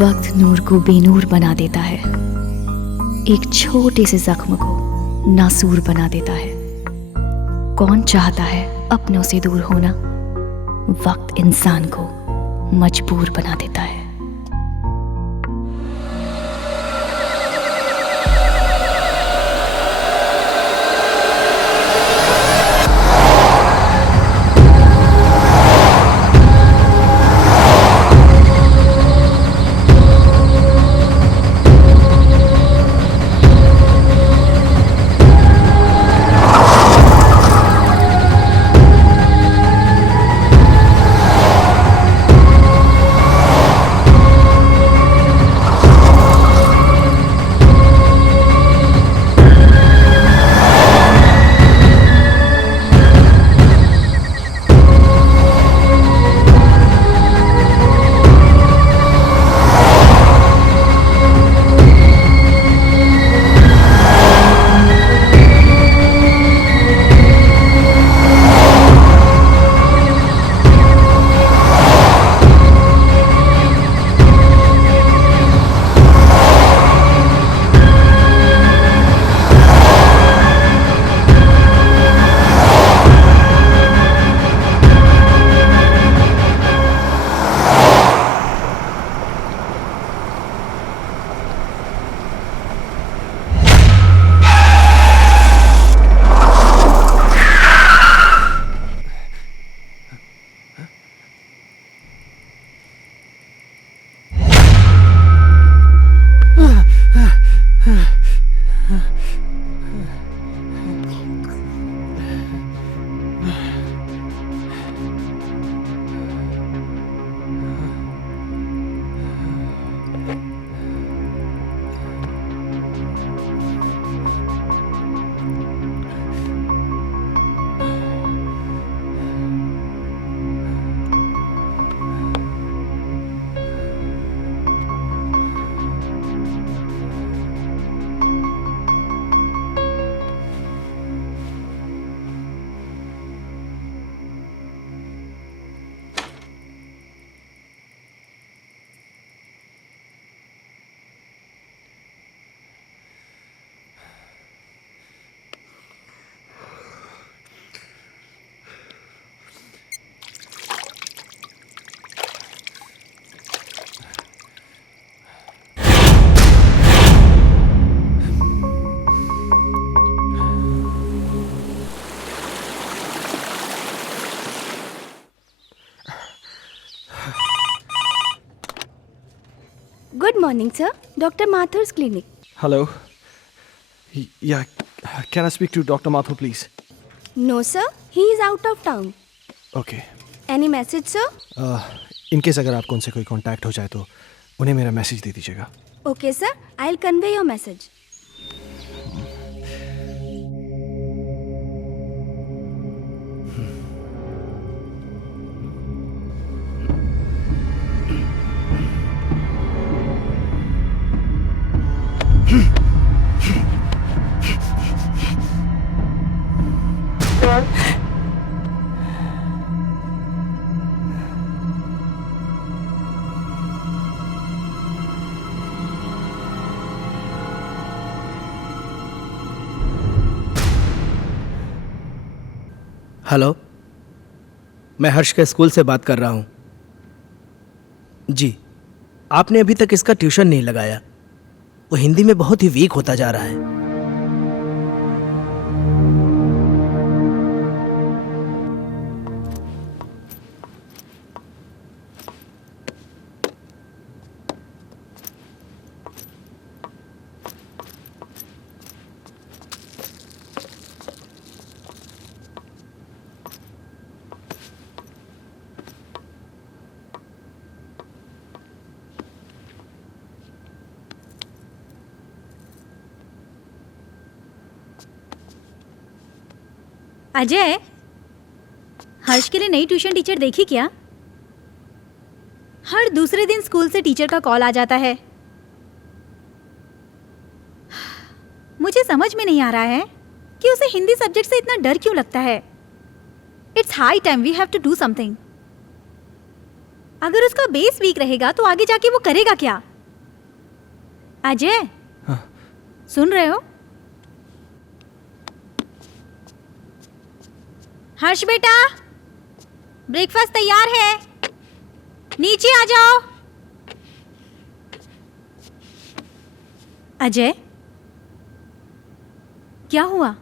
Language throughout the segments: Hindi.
वक्त नूर को बेनूर बना देता है, एक छोटे से जख्म को नासूर बना देता है। कौन चाहता है अपनों से दूर होना? वक्त इंसान को मजबूर बना देता है। Good morning, sir. Dr. Mathur's clinic. Hello. Yeah, can I speak to Dr. Mathur, please? No, sir. He is out of town. Okay. Any message, sir? In case अगर आपको उनसे कोई कांटेक्ट हो जाए तो उन्हें मेरा मैसेज दे दीजिएगा. Okay, sir. I'll convey your message. Hello, मैं हर्ष के स्कूल से बात कर रहा हूँ। जी, आपने अभी तक इसका ट्यूशन नहीं लगाया। वो हिंदी में बहुत ही वीक होता जा रहा है। अजय, हर्ष के लिए नई ट्यूशन टीचर देखी क्या? हर दूसरे दिन स्कूल से टीचर का कॉल आ जाता है। मुझे समझ में नहीं आ रहा है कि उसे हिंदी सब्जेक्ट से इतना डर क्यों लगता है। It's high time we have to do something. अगर उसका बेस वीक रहेगा तो आगे जाके वो करेगा क्या? अजय, हाँ। सुन रहे हो? हर्ष बेटा, ब्रेकफास्ट तैयार है, नीचे आ जाओ। अजय, क्या हुआ?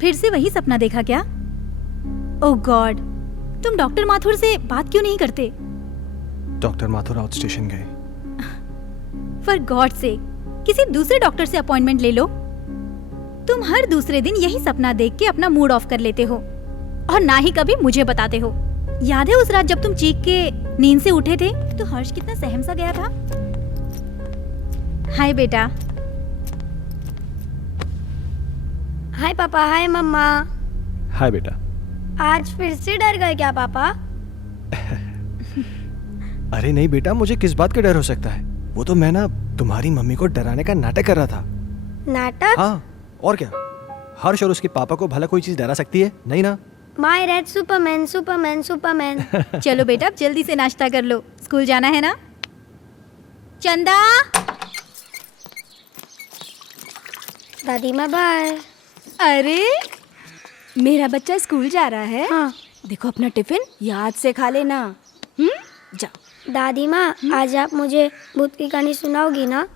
फिर से वही सपना देखा क्या? ओह गॉड, तुम डॉक्टर माथुर से बात क्यों नहीं करते? डॉक्टर माथुर आउट स्टेशन गए। फॉर गॉड से किसी दूसरे डॉक्टर से अपॉइंटमेंट ले लो। तुम हर दूसरे दिन यही सपना देख के अपना मूड ऑफ कर लेते हो और ना ही कभी मुझे बताते हो। याद है उस रात जब तुम चीख के नींद से उठे थे तो हर्ष कितना सहम सा गया था? हाय बेटा। हाय पापा, हाय मम्मा। हाय बेटा। आज फिर से डर गए क्या पापा? अरे नहीं बेटा, मुझे किस बात का डर हो सकता है? वो तो मैं ना तुम्हारी मम्मी को डराने का नाटक कर रहा था। नाटक? हाँ, और क्या? हर्ष और उसके पापा को भला कोई चीज डरा सकती है? नहीं ना। My red Superman, Superman, Superman. चलो बेटा, अब जल्दी से नाश्ता कर लो, स्कूल जाना है ना। चंदा। दादी माँ बाय। अरे मेरा बच्चा स्कूल जा रहा है। हाँ। देखो अपना टिफिन याद से खा लेना। जाओ। दादी माँ, आज आप मुझे भूत की कहानी सुनाओगी ना?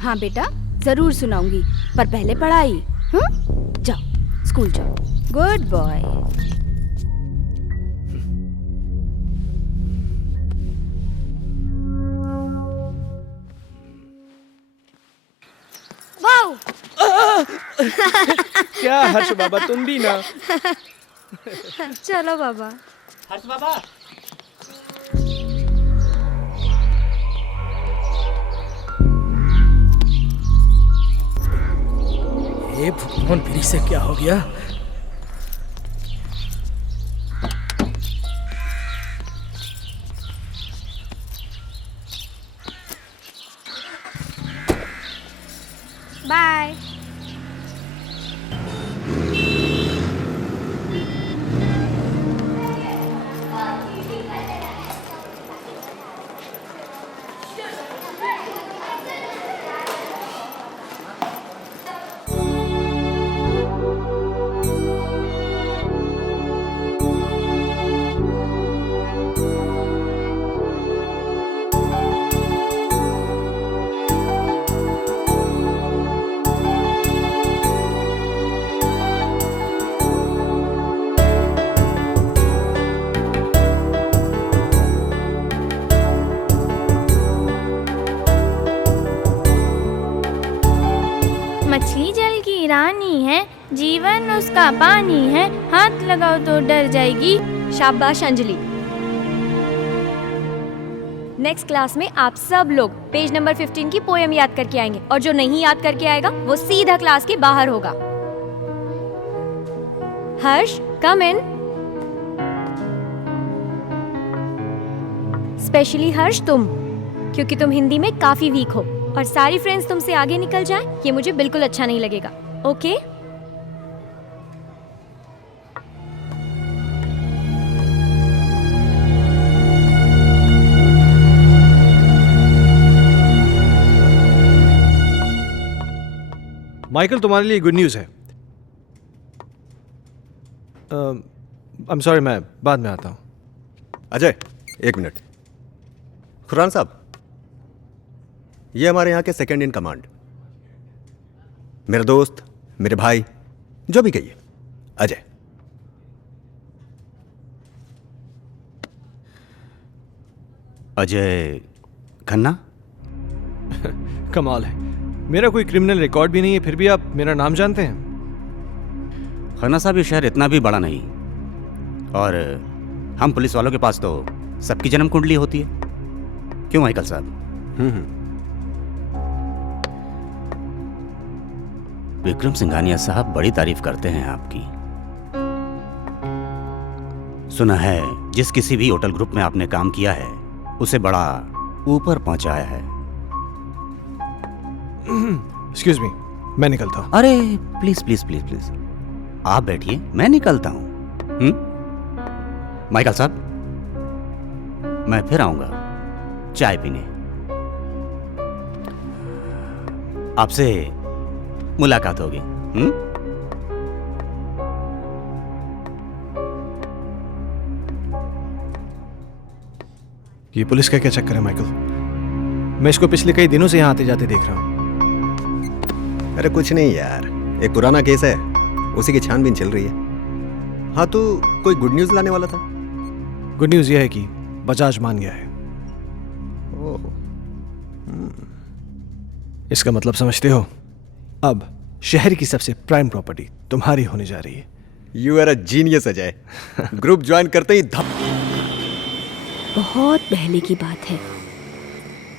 हाँ बेटा, जरूर सुनाऊंगी, पर पहले पढ़ाई। जाओ, स्कूल जाओ। Good boy. वाओ! क्या हर्ष बाबा, तुम भी ना? चलो बाबा। हर्ष बाबा। ये भगवान, फिर से क्या हो गया? बाय। मछली जल की रानी है, जीवन उसका पानी है, हाथ लगाओ तो डर जाएगी। शाबाश अंजलि। नेक्स्ट क्लास में आप सब लोग पेज नंबर 15 की पोएम याद करके आएंगे और जो नहीं याद करके आएगा वो सीधा क्लास के बाहर होगा। हर्ष, कम इन। स्पेशली हर्ष तुम, क्योंकि तुम हिंदी में काफी वीक हो और सारी फ्रेंड्स तुमसे आगे निकल जाएं, ये मुझे बिल्कुल अच्छा नहीं लगेगा। ओके? माइकल, तुम्हारे लिए गुड न्यूज़ है। आई एम सॉरी, मैं बाद में आता हूँ। अजय, एक मिनट। खुरान साहब, ये हमारे यहाँ के सेकंड इन कमांड, मेरा दोस्त, मेरे भाई, जो भी कहिए, अजय। अजय खन्ना? कमाल है, मेरा कोई क्रिमिनल रिकॉर्ड भी नहीं है, फिर भी आप मेरा नाम जानते हैं। खन्ना साहब, ये शहर इतना भी बड़ा नहीं, और हम पुलिस वालों के पास तो सबकी जन्म कुंडली होती है। क्यों माइकल साहब? विक्रम सिंघानिया साहब बड़ी तारीफ करते हैं आपकी। सुना है जिस किसी भी होटल ग्रुप में आपने काम किया है उसे बड़ा ऊपर पहुंचाया है। एक्सक्यूज मी, मैं निकलता हूँ। अरे प्लीज प्लीज प्लीज प्लीज, आप बैठिए, मैं निकलता हूं। माइकल साहब, मैं फिर आऊंगा चाय पीने। आपसे मुलाकात होगी। ये पुलिस का क्या चक्कर है माइकल? मैं इसको पिछले कई दिनों से यहाँ आते जाते देख रहा हूँ। अरे कुछ नहीं यार, एक पुराना केस है, उसी की छानबीन चल रही है। हाँ, तू कोई गुड न्यूज़ लाने वाला था? गुड न्यूज़ यह है कि बजाज मान गया है। ओह, इसका मतलब समझते हो? अब शहर की सबसे प्राइम प्रॉपर्टी तुम्हारी होने जा रही है। You are a genius Ajay. Group join करते ही बहुत पहले की बात है,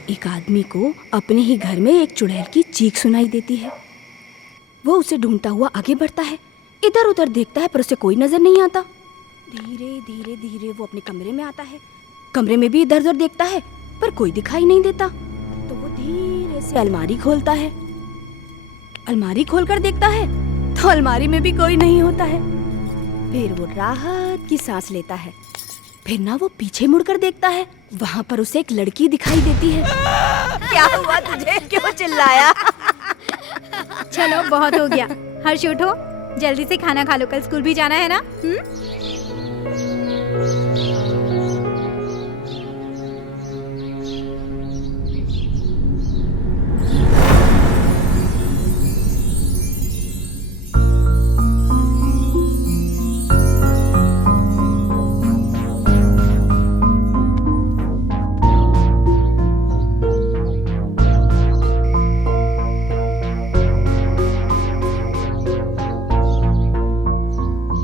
एक आदमी को अपने ही घर में एक चुड़ैल की चीख सुनाई देती है। वो उसे ढूंढता हुआ आगे बढ़ता है, इधर उधर देखता है पर उसे कोई नजर नहीं आता। धीरे धीरे धीरे वो अपने कमरे में आता है, कमरे में भी इधर उधर देखता है पर कोई दिखाई नहीं देता। तो वो धीरे से अलमारी खोलता है, अलमारी खोलकर देखता है तो अलमारी में भी कोई नहीं होता है। फिर वो राहत की सांस लेता है, फिर ना वो पीछे मुड़कर देखता है, वहां पर उसे एक लड़की दिखाई देती है। क्या हुआ तुझे, क्यों चिल्लाया? चलो बहुत हो गया, हर्ष उठो, जल्दी से खाना खा लो, कल स्कूल भी जाना है ना।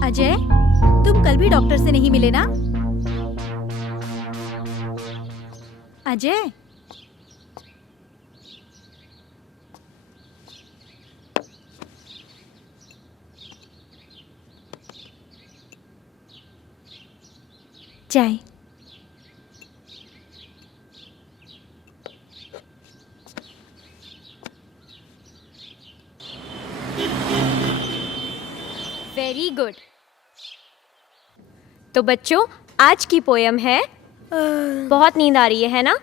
अजय, तुम कल भी डॉक्टर से नहीं मिले ना? अजय, चाय। Very good. तो बच्चों, आज की पोयम है बहुत नींद आ रही है ना?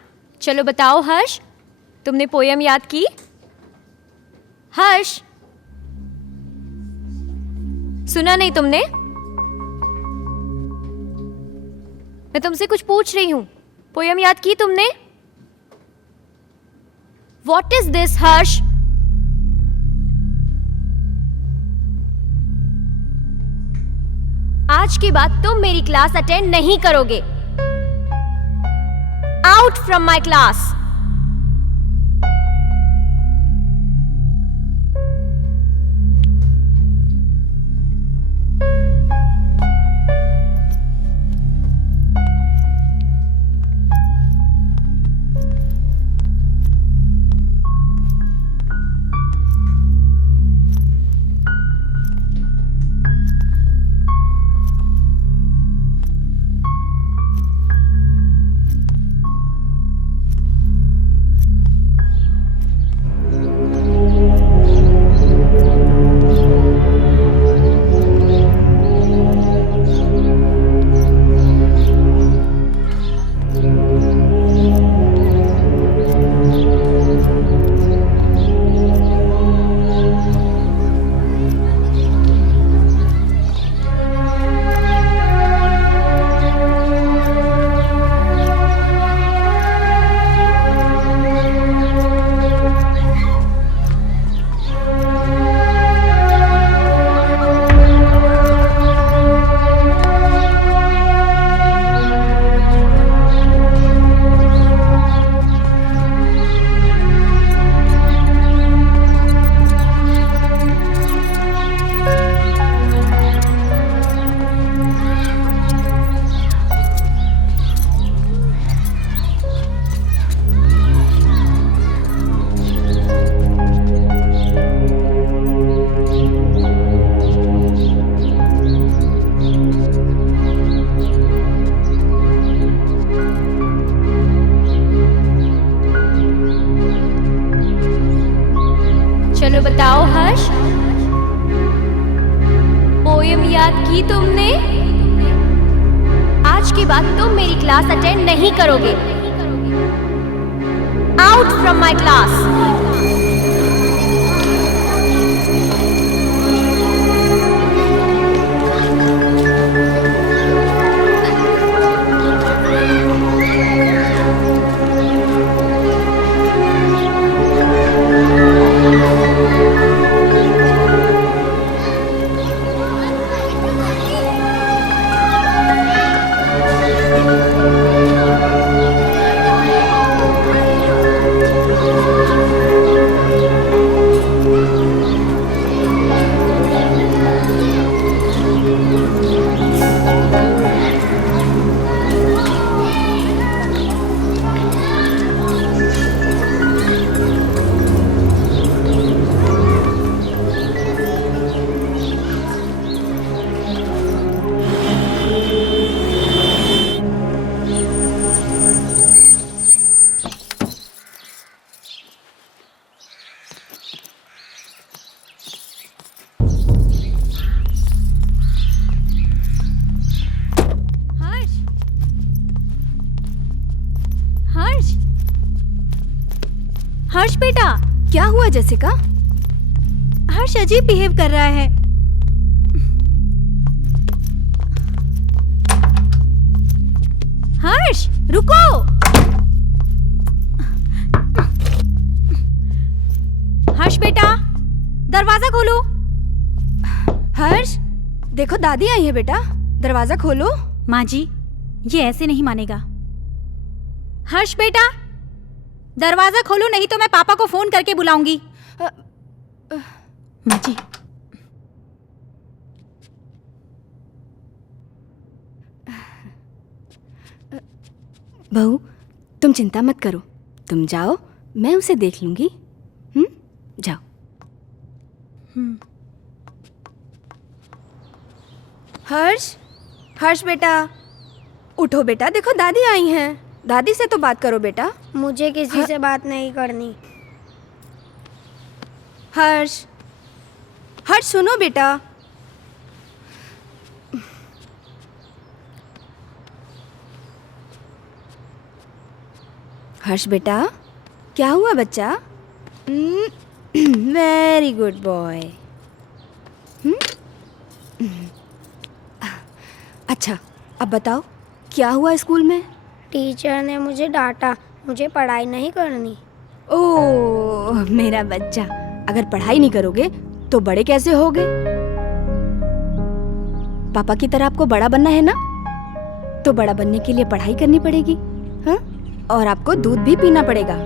चलो बताओ हर्ष, तुमने पोयम याद की? हर्ष, सुना नहीं तुमने? मैं तुमसे कुछ पूछ रही हूं, पोयम याद की तुमने? What is this, हर्ष? आज के बाद तुम मेरी क्लास अटेंड नहीं करोगे। Out from my class. चलो बताओ हर्ष, पोयम याद की तुमने? आज आज के बाद तुम मेरी क्लास अटेंड नहीं करोगे। Out from my class. Harsh बेटा, क्या हुआ जैसिका? हर्ष अजीब बिहेव कर रहा है। हर्ष रुको। हर्ष बेटा, दरवाजा खोलो। हर्ष, देखो दादी आई है बेटा, दरवाजा खोलो। माँ जी, ये ऐसे नहीं मानेगा। हर्ष बेटा, दरवाजा खोलो, नहीं तो मैं पापा को फोन करके बुलाऊंगी। माँ जी, बहू तुम चिंता मत करो, तुम जाओ, मैं उसे देख लूंगी। जाओ। हर्ष, हर्ष बेटा, उठो बेटा, देखो दादी आई हैं। दादी से तो बात करो बेटा। मुझे किसी से बात नहीं करनी। हर्ष, हर्ष सुनो बेटा। हर्ष बेटा, क्या हुआ बच्चा? Very good boy. अच्छा, अब बताओ क्या हुआ स्कूल में? टीचर ने मुझे डांटा, मुझे पढ़ाई नहीं करनी। ओह मेरा बच्चा, अगर पढ़ाई नहीं करोगे तो बड़े कैसे होगे? पापा की तरह आपको बड़ा बनना है ना, तो बड़ा बनने के लिए पढ़ाई करनी पड़ेगी। हाँ, और आपको दूध भी पीना पड़ेगा।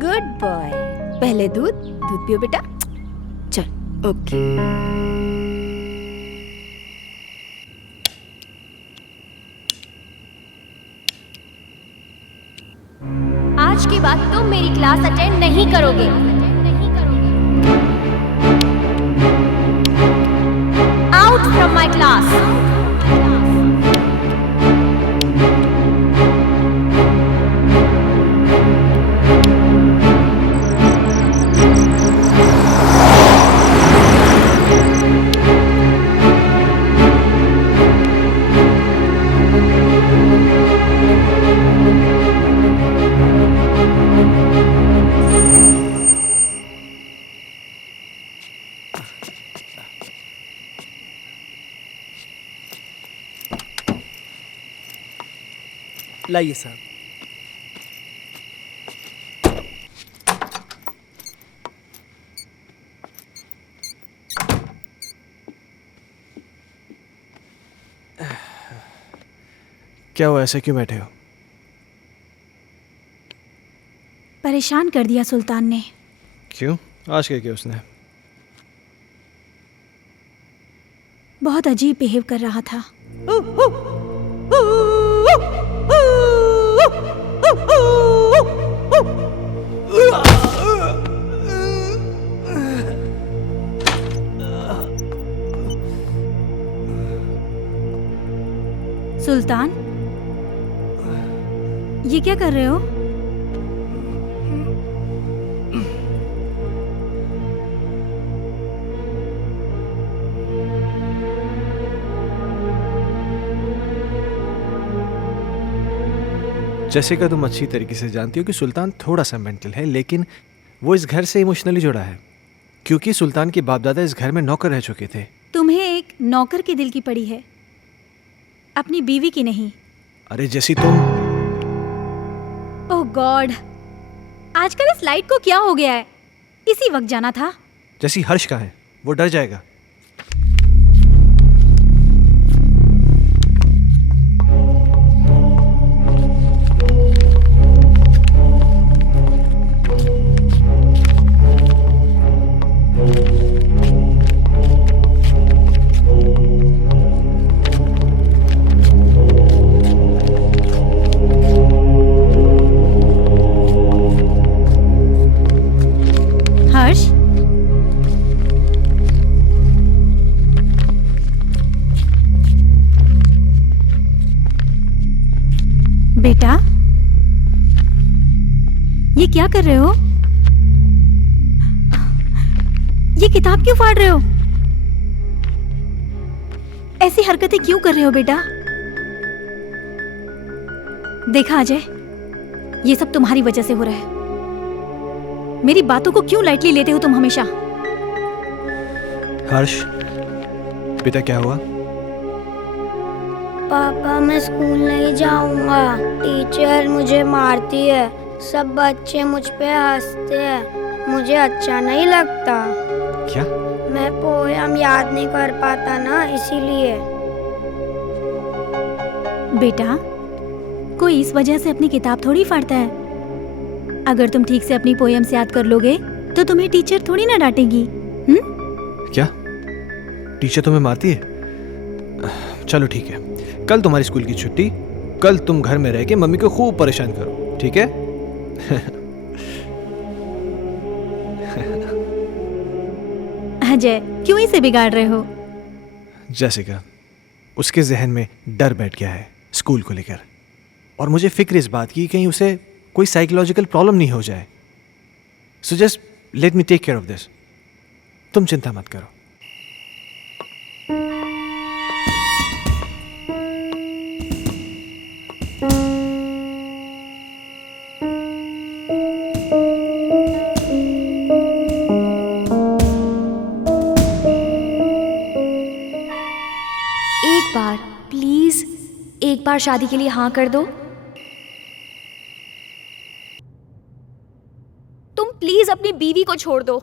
गुड बॉय, पहले दूध पियो बेटा। चल, ओके। आज के बाद तुम मेरी क्लास अटेंड नहीं करोगे। Out from my class. लाइए साहब। क्या हुआ, ऐसे क्यों बैठे हो? परेशान कर दिया सुल्तान ने। क्यों? आज क्या किया उसने? बहुत अजीब बिहेव कर रहा था। सुल्तान, ये क्या कर रहे हो? जैसे का तुम अच्छी तरीके से जानती हो कि सुल्तान थोड़ा सा मेंटल है, लेकिन वो इस घर से इमोशनली जुड़ा है क्योंकि सुल्तान के बाप दादा इस घर में नौकर रह चुके थे। तुम्हें एक नौकर के दिल की पड़ी है, अपनी बीवी की नहीं। अरे जैसी तुम। ओह गॉड, आजकल इस लाइट को क्या हो गया है? इसी वक्त जाना था। जैसी हर्ष का है, वो डर जाएगा। हर्ष, बेटा, ये क्या कर रहे हो? ये किताब क्यों फाड़ रहे हो? ऐसी हरकतें क्यों कर रहे हो बेटा? देखा अजय, ये सब तुम्हारी वजह से हो रहा है। मेरी बातों को क्यों लाइटली लेते हो तुम हमेशा? हर्ष, बेटा क्या हुआ? पापा मैं स्कूल नहीं जाऊंगा, टीचर मुझे मारती है, सब बच्चे मुझ पे हंसते हैं, मुझे अच्छा नहीं लगता। क्या? मैं पोयम याद नहीं कर पाता ना, इसीलिए। बेटा, कोई इस वजह से अपनी किताब थोड़ी फाड़ता है। अगर तुम ठीक से अपनी पोएम्स याद कर लोगे तो तुम्हें टीचर थोड़ी ना डांटेगी। क्या टीचर तुम्हें मारती है? चलो ठीक है, कल तुम्हारी स्कूल की छुट्टी, कल तुम घर में रह के मम्मी को खूब परेशान करो, ठीक है? अजय, क्यों इसे बिगाड़ रहे हो? जैसिका, उसके जहन में डर बैठ गया है स्कूल को लेकर, और मुझे फिक्र इस बात की कहीं उसे कोई साइकोलॉजिकल प्रॉब्लम नहीं हो जाए। So just let me take care of this. तुम चिंता मत करो। एक बार प्लीज, एक बार शादी के लिए हाँ कर दो। तुम प्लीज अपनी बीवी को छोड़ दो।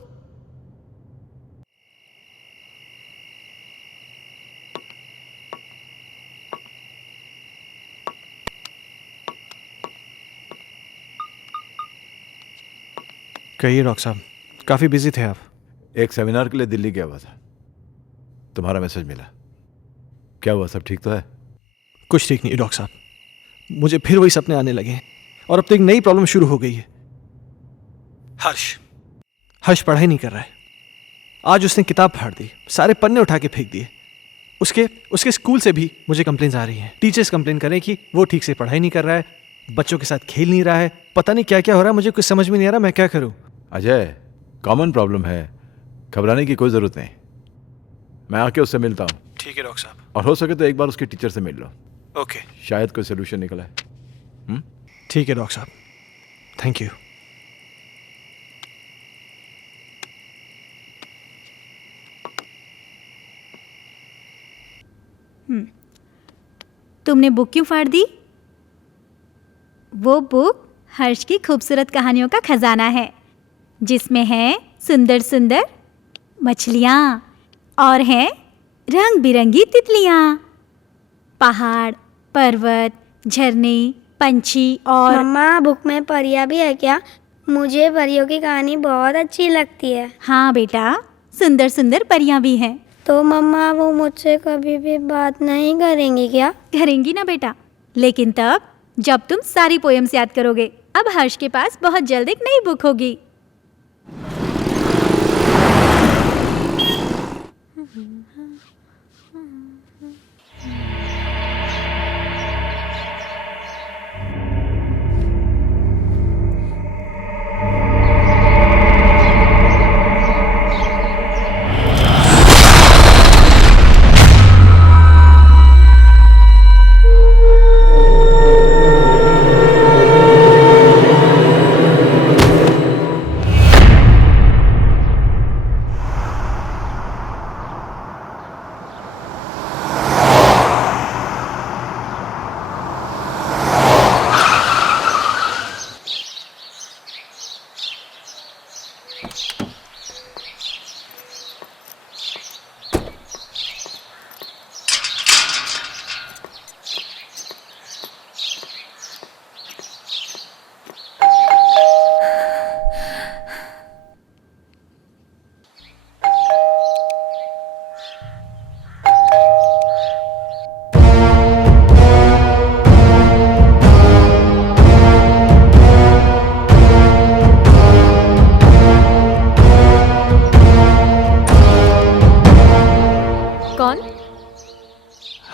कहिए डॉक्टर साहब, काफी बिजी थे आप। एक सेमिनार के लिए दिल्ली गया हुआ था, तुम्हारा मैसेज मिला। क्या हुआ, सब ठीक तो है? कुछ ठीक नहीं डॉक्टर साहब, मुझे फिर वही सपने आने लगे हैं और अब तो एक नई प्रॉब्लम शुरू हो गई है। हर्ष पढ़ाई नहीं कर रहा है। आज उसने किताब फाड़ दी, सारे पन्ने उठा के फेंक दिए। उसके स्कूल से भी मुझे कंप्लेंट्स आ रही हैं। टीचर्स कंप्लेन कर रहे हैं कि वो ठीक से पढ़ाई नहीं कर रहा है, बच्चों के साथ खेल नहीं रहा है, पता नहीं क्या क्या हो रहा है। मुझे कुछ समझ में नहीं आ रहा, मैं क्या करूं? अजय, कॉमन प्रॉब्लम है, घबराने की कोई ज़रूरत नहीं। मैं आके उससे मिलता हूँ। ठीक है डॉक्टर साहब। और हो सके तो एक बार उसके टीचर से मिल लो। ओके, शायद कोई सोल्यूशन निकला है। ठीक है डॉक्टर साहब, थैंक यू। तुमने बुक क्यों फाड़ दी? वो बुक हर्ष की खूबसूरत कहानियों का खजाना है, जिसमें हैं सुंदर सुंदर मछलियाँ और हैं रंग बिरंगी तितलियाँ, पहाड़, पर्वत, झरने, पंछी और। मम्मा, बुक में परियां भी है क्या? मुझे परियों की कहानी बहुत अच्छी लगती है। हाँ बेटा, सुंदर सुंदर परियां भी हैं। तो मम्मा, वो मुझसे कभी भी बात नहीं करेंगी क्या? करेंगी ना बेटा, लेकिन तब जब तुम सारी पोएम्स याद करोगे। अब हर्ष के पास बहुत जल्द एक नई बुक होगी।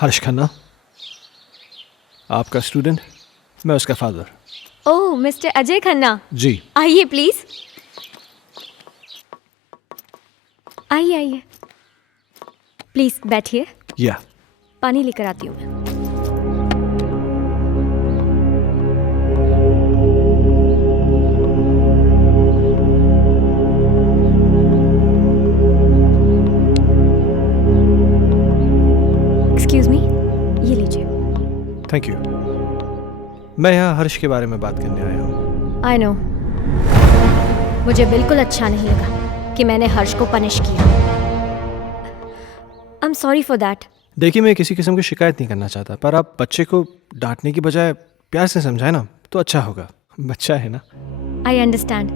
हर्ष खन्ना, आपका स्टूडेंट, मैं उसका फादर। ओह मिस्टर अजय खन्ना, जी। आइए प्लीज, आइए आइए, प्लीज बैठिए, या पानी लेकर आती हूँ मैं। एक्सक्यूज मी, ये लीजिए। Thank you. मैं यहाँ हर्ष के बारे में बात करने आया हूँ। आई नो, मुझे बिल्कुल अच्छा नहीं लगा कि मैंने हर्ष को पनिश किया। I am sorry for that. देखिए, मैं किसी किस्म की शिकायत नहीं करना चाहता, पर आप बच्चे को डांटने की बजाय प्यार से समझाए ना तो अच्छा होगा। बच्चा है ना। आई अंडरस्टैंड,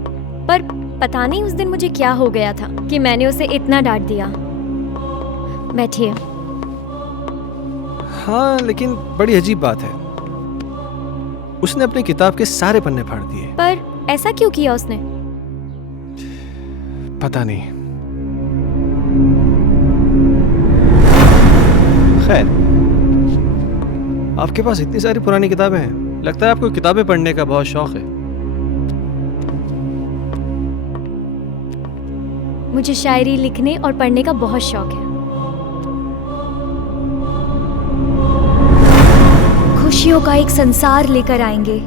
पर पता नहीं उस दिन मुझे क्या हो गया था कि मैंने उसे इतना डांट दिया। बैठिए। हाँ, लेकिन बड़ी अजीब बात है, उसने अपनी किताब के सारे पन्ने फाड़ दिए। पर ऐसा क्यों किया उसने? पता नहीं। खैर, आपके पास इतनी सारी पुरानी किताबें हैं, लगता है आपको किताबें पढ़ने का बहुत शौक है। मुझे शायरी लिखने और पढ़ने का बहुत शौक है। खुशियों का एक संसार लेकर आएंगे,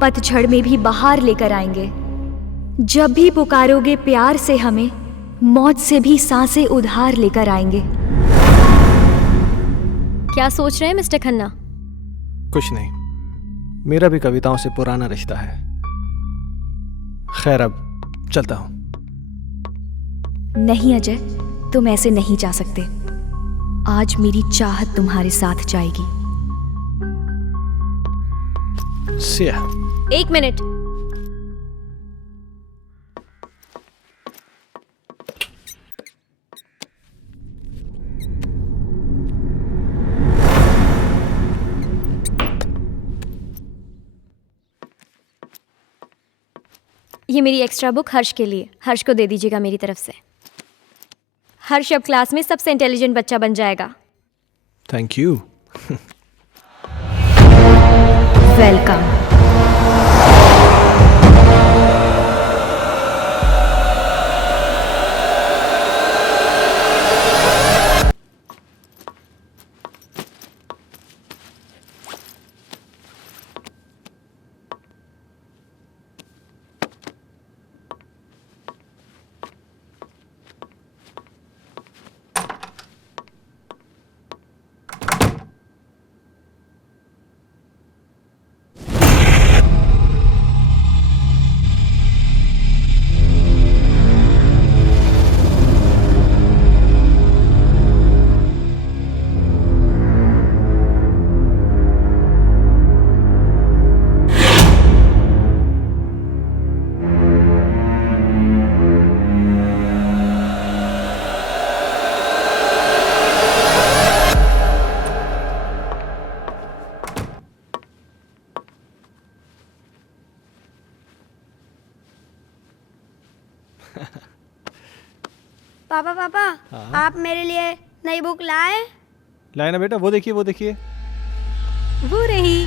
पतझड़ में भी बहार लेकर आएंगे। जब भी पुकारोगे प्यार से हमें, मौत से भी सांसें उधार लेकर आएंगे। क्या सोच रहे हैं मिस्टर खन्ना? कुछ नहीं, मेरा भी कविताओं से पुराना रिश्ता है। खैर, अब चलता हूं। नहीं अजय, तुम ऐसे नहीं जा सकते। आज मेरी चाहत तुम्हारे साथ जाएगी। सिया। एक मिनट। ये मेरी एक्स्ट्रा बुक हर्ष के लिए, हर्ष को दे दीजिएगा मेरी तरफ से। हर्ष अब क्लास में सबसे इंटेलिजेंट बच्चा बन जाएगा। Thank you. वेलकम। पापा पापा, आप मेरे लिए नई बुक लाए? लाए ना बेटा, वो देखिए वो देखिए। वो रही।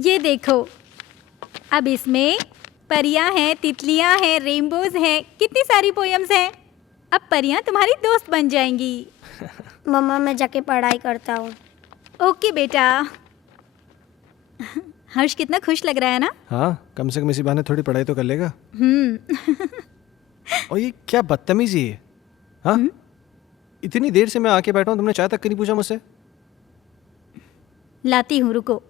ये देखो, अब इसमें परियां हैं, तितलियां हैं, रेनबोज हैं, कितनी सारी पोएम्स हैं। अब परियां तुम्हारी दोस्त बन जाएंगी। मम्मा, मैं जाके पढ़ाई करता हूँ। ओके बेटा। हर्ष कितना खुश लग रहा है ना? हाँ, कम से कम इसी बहाने थोड़ी पढ़ाई तो कर लेगा। और ये क्या बदतमीजी है? हाँ, इतनी देर से मैं आके बैठा हूँ, तुमने चाय तक नहीं पूछा मुझसे। लाती हूँ, रुको।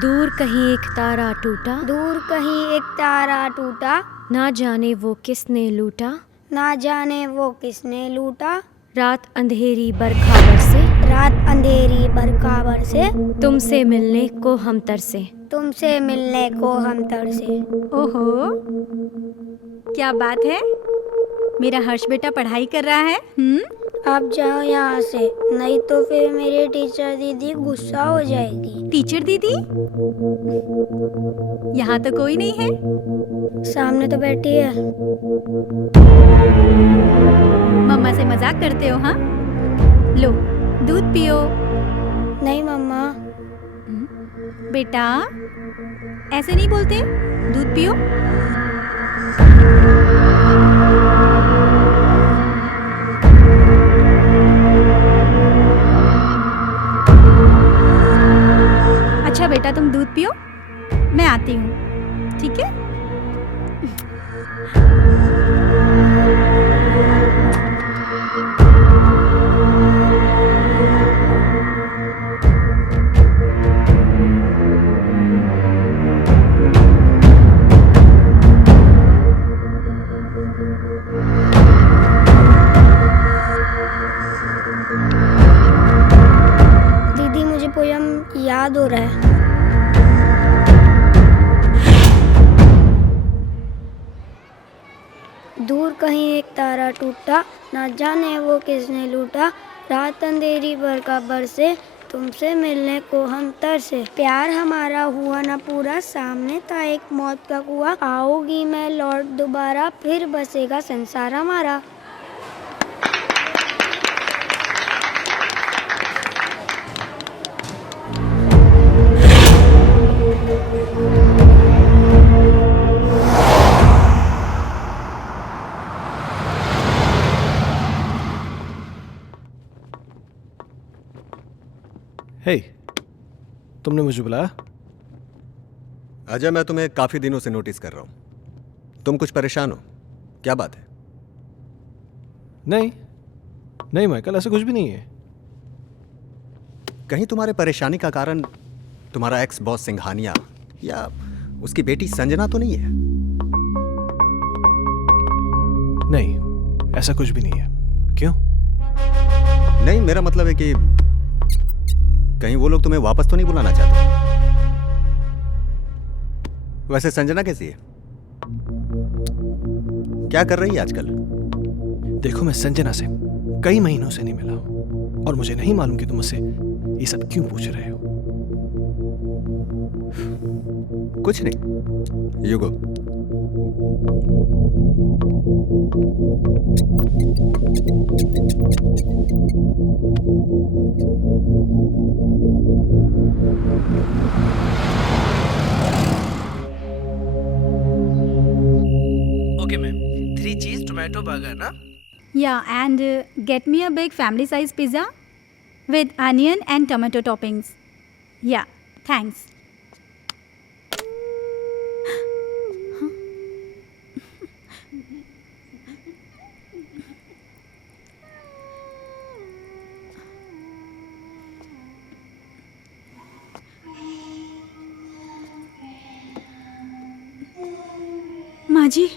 दूर कहीं एक तारा टूटा, दूर कहीं एक तारा टूटा, ना जाने वो किसने लूटा, ना जाने वो किसने लूटा, रात अंधेरी बरखा बरसे, रात अंधेरी बरखा से, तुमसे मिलने को हम तरसे। तुमसे मिलने को हम तरसे। ओहो, क्या बात है, मेरा हर्ष बेटा पढ़ाई कर रहा है। आप जाओ यहाँ से, नहीं तो फिर मेरी टीचर दीदी गुस्सा हो जाएगी। टीचर दीदी? यहाँ तो कोई नहीं है। सामने तो बैठी है। मम्मा से मजाक करते हो? हाँ, लो दूध पियो। नहीं मम्मा। बेटा ऐसे नहीं बोलते, दूध पियो। अच्छा बेटा, तुम दूध पियो, मैं आती हूँ, ठीक है? दीदी मुझे पोयम याद हो रहा है। दूर कहीं एक तारा टूटा, ना जाने वो किसने लूटा। रात अंधेरी बरखा बरसे, तुमसे मिलने को हम तरसे। प्यार हमारा हुआ ना पूरा, सामने था एक मौत का कुआं। आओगी मैं लौट दोबारा, फिर बसेगा संसार हमारा। हे, तुमने मुझे बुलाया? अजय, मैं तुम्हें काफी दिनों से नोटिस कर रहा हूं। तुम कुछ परेशान हो, क्या बात है? नहीं नहीं माइकल, ऐसा कुछ भी नहीं है। कहीं तुम्हारे परेशानी का कारण तुम्हारा एक्स बॉस सिंघानिया या उसकी बेटी संजना तो नहीं है? नहीं, ऐसा कुछ भी नहीं है। क्यों? नहीं, मेरा मतलब है कि कहीं वो लोग तुम्हें वापस तो नहीं बुलाना चाहते? वैसे संजना कैसी है? क्या कर रही है आजकल? देखो, मैं संजना से कई महीनों से नहीं मिला हूं और मुझे नहीं मालूम कि तुम मुझसे ये सब क्यों पूछ रहे हो। कुछ नहीं, यू गो। ओके मैम, 3 चीज टोमेटो बर्गर ना? Yeah, and get me a big family size pizza with onion and tomato toppings. Yeah, thanks. माँ जी,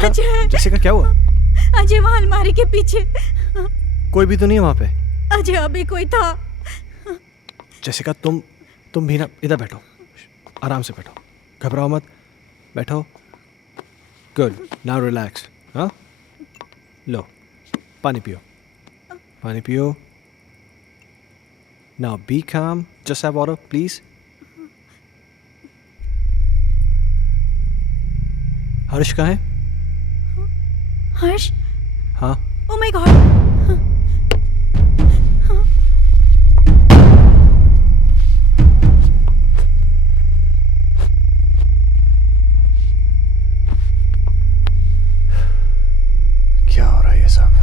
जेसिका, अजय। जेसिका क्या हुआ? अजय वहाँ अलमारी के पीछे। कोई भी तो नहीं है वहाँ पे। अजय अभी कोई था। जेसिका तुम भी ना इधर बैठो, आराम से बैठो, घबराओ मत, बैठो। Good, now relax. हाँ, लो पानी पियो, पानी पियो। नाउ बी काम, जस्ट हैव वाटर प्लीज। हर्ष कहाँ है? हर्ष? हाँ, ओह माय गॉड। क्या हो रहा है ये सब?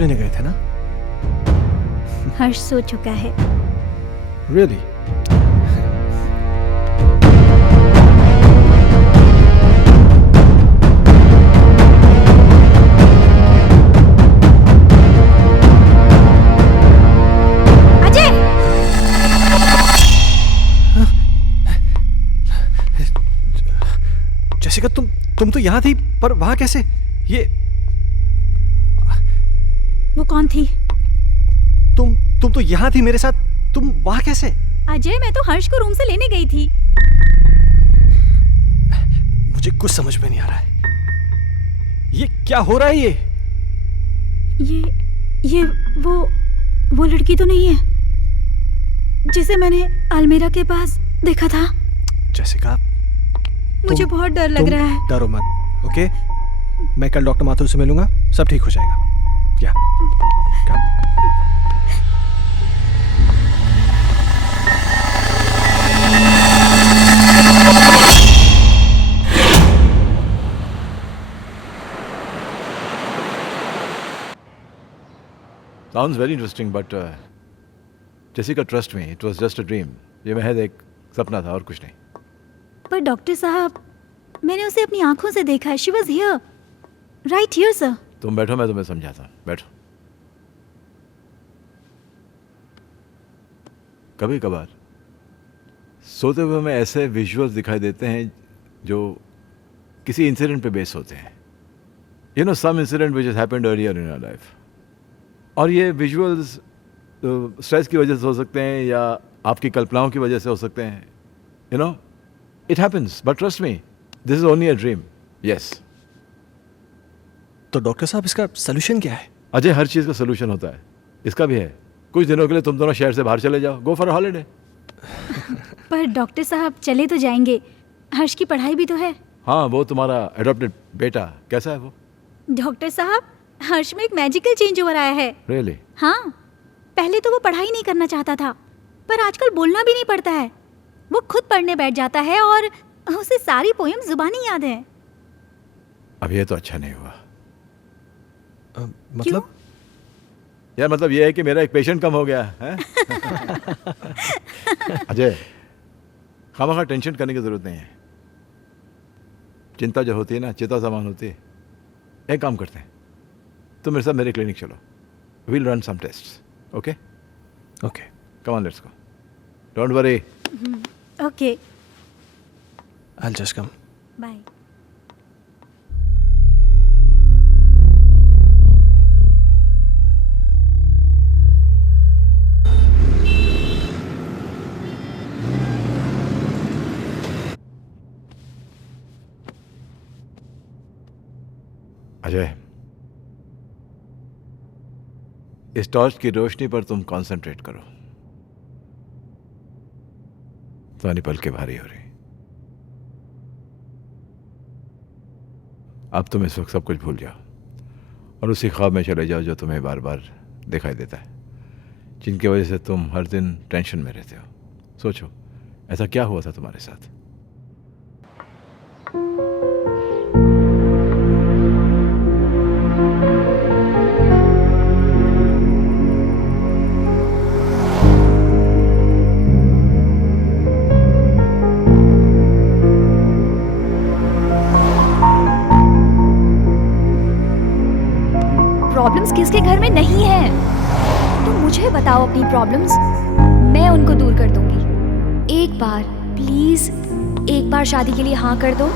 लेने गए थे ना? हर्ष सो चुका है। Really? अजय! जेसिका तुम तो यहाँ थी, पर वहाँ कैसे? ये वो कौन थी? तुम तो यहाँ थी मेरे साथ, तुम वहाँ कैसे? अजय, मैं तो हर्ष को रूम से लेने गई थी। मुझे कुछ समझ में नहीं आ रहा है। ये क्या हो रहा है? ये वो लड़की तो नहीं है जिसे मैंने अलमीरा के पास देखा था? जेसिका, मुझे बहुत डर लग रहा है। डरो मत, ओके? मैं कल डॉक्टर माथुर से मिलूंगा, सब ठीक हो जाएगा। या Sounds very interesting, but Jessica, trust me, it was just a dream. ये महज एक सपना था और कुछ नहीं। पर डॉक्टर साहब, मैंने उसे अपनी आंखों से देखा है। She was here, right here, sir. तुम बैठो, मैं तुम्हें समझाता हूँ। बैठो। कभी कभार सोते हुए हमें ऐसे विजुअल्स दिखाई देते हैं जो किसी इंसिडेंट पे बेस होते हैं। You know, some incident which has happened earlier in our life. और ये विजुअल्स स्ट्रेस की वजह से हो सकते हैं या आपकी कल्पनाओं की वजह से हो सकते हैं। You no, it happens, but trust me, this is only a dream. Yes. तो डॉक्टर साहब, इसका सोल्यूशन क्या है? अजय, हर चीज़ का सोल्यूशन होता है, इसका भी है। कुछ दिनों के लिए तुम दोनों शहर से बाहर चले जाओ, गो फॉर हॉलीडे। पर डॉक्टर साहब, चले तो जाएंगे, हर्ष की पढ़ाई भी तो है। हाँ, वो तुम्हारा एडॉप्टेड बेटा कैसा है वो? डॉक्टर साहब, हर्ष में एक मैजिकल चेंज ओवर आया है। रियली? हाँ, पहले तो वो पढ़ाई नहीं करना चाहता था, पर आजकल बोलना भी नहीं पड़ता है। वो खुद पढ़ने बैठ जाता है और उसे सारी पोएम जुबानी याद है। अब ये तो अच्छा नहीं हुआ। मतलब? यार, मतलब ये है कि मेरा एक पेशेंट कम हो गया है। अजय, खामखा टेंशन करने की जरूरत नहीं है। चिंता जो होती है ना, चिता समान होती है। एक काम करते हैं, तुम मेरे साथ मेरे क्लिनिक चलो, we'll run some tests, okay? Okay, come on, let's go, don't worry. Okay, I'll just come. Bye. Ajay, इस टॉर्च की रोशनी पर तुम कंसंट्रेट करो। तुम्हारी पलकें भारी हो रही। अब तुम इस वक्त सब कुछ भूल जाओ और उसी ख्वाब में चले जाओ जो तुम्हें बार बार दिखाई देता है, जिनकी वजह से तुम हर दिन टेंशन में रहते हो। सोचो, ऐसा क्या हुआ था तुम्हारे साथ? प्रॉब्लम्स किसके घर में नहीं है? तुम मुझे बताओ अपनी प्रॉब्लम्स, मैं उनको दूर कर दूंगी। एक बार प्लीज, एक बार शादी के लिए हाँ कर दो।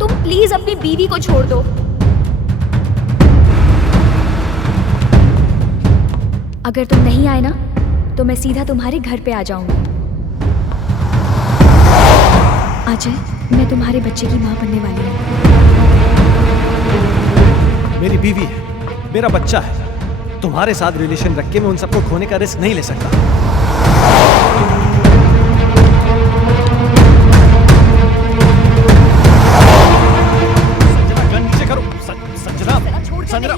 तुम प्लीज अपनी बीवी को छोड़ दो। अगर तुम नहीं आए ना तो मैं सीधा तुम्हारे घर पे आ जाऊंगी। अजय, मैं तुम्हारे बच्चे की माँ बनने वाली हूँ। मेरी बीवी है, मेरा बच्चा है। तुम्हारे साथ रिलेशन रख के मैं उन सबको खोने का रिस्क नहीं ले सकता। संजना, गन नीचे करो। Sanjana, Sanjana.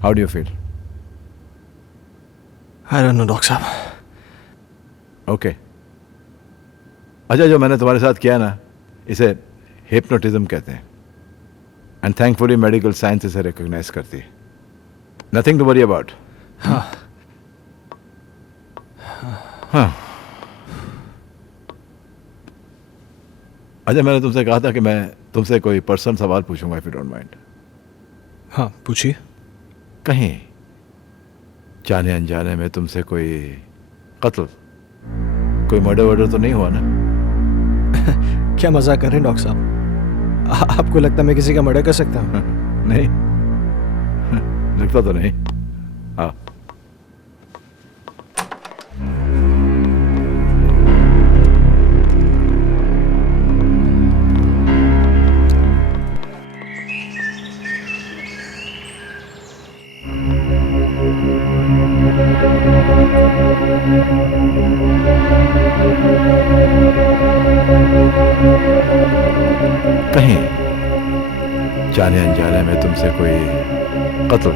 How do you feel? I don't know, doctor साहब। ओके। अच्छा, जो मैंने तुम्हारे साथ किया ना, इसे हिप्नोटिज्म कहते हैं। एंड थैंकफुली मेडिकल साइंस इसे रिकॉग्नाइज करती है। Nothing to worry about. हाँ। हाँ। अच्छा, मैंने तुमसे कहा था कि मैं तुमसे कोई पर्सनल सवाल पूछूंगा, इफ यू डोंट माइंड। हाँ, पूछिए। कहीं जाने अनजाने में तुमसे कोई कत्ल, कोई मर्डर वर्डर तो नहीं हुआ ना? क्या मजाक कर रहे हैं डॉक्टर साहब? आपको लगता है मैं किसी का मर्डर कर सकता हूँ? नहीं, लगता तो नहीं। हाँ। कहीं जाने अनजाने में तुमसे कोई कत्ल,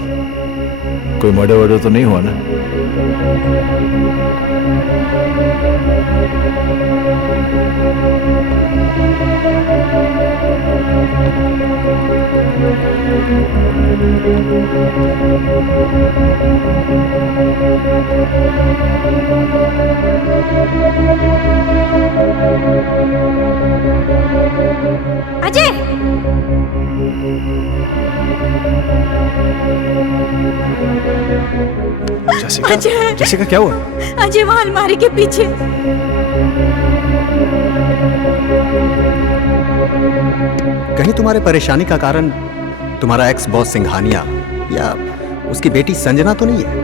कोई मर्डर वर्डर तो नहीं हुआ ना? अजय! जैसिका, अजय! जैसिका क्या हुआ? अजय, वहां अलमारी के पीछे। कहीं तुम्हारे परेशानी का कारण तुम्हारा एक्स बॉस सिंघानिया या उसकी बेटी संजना तो नहीं है?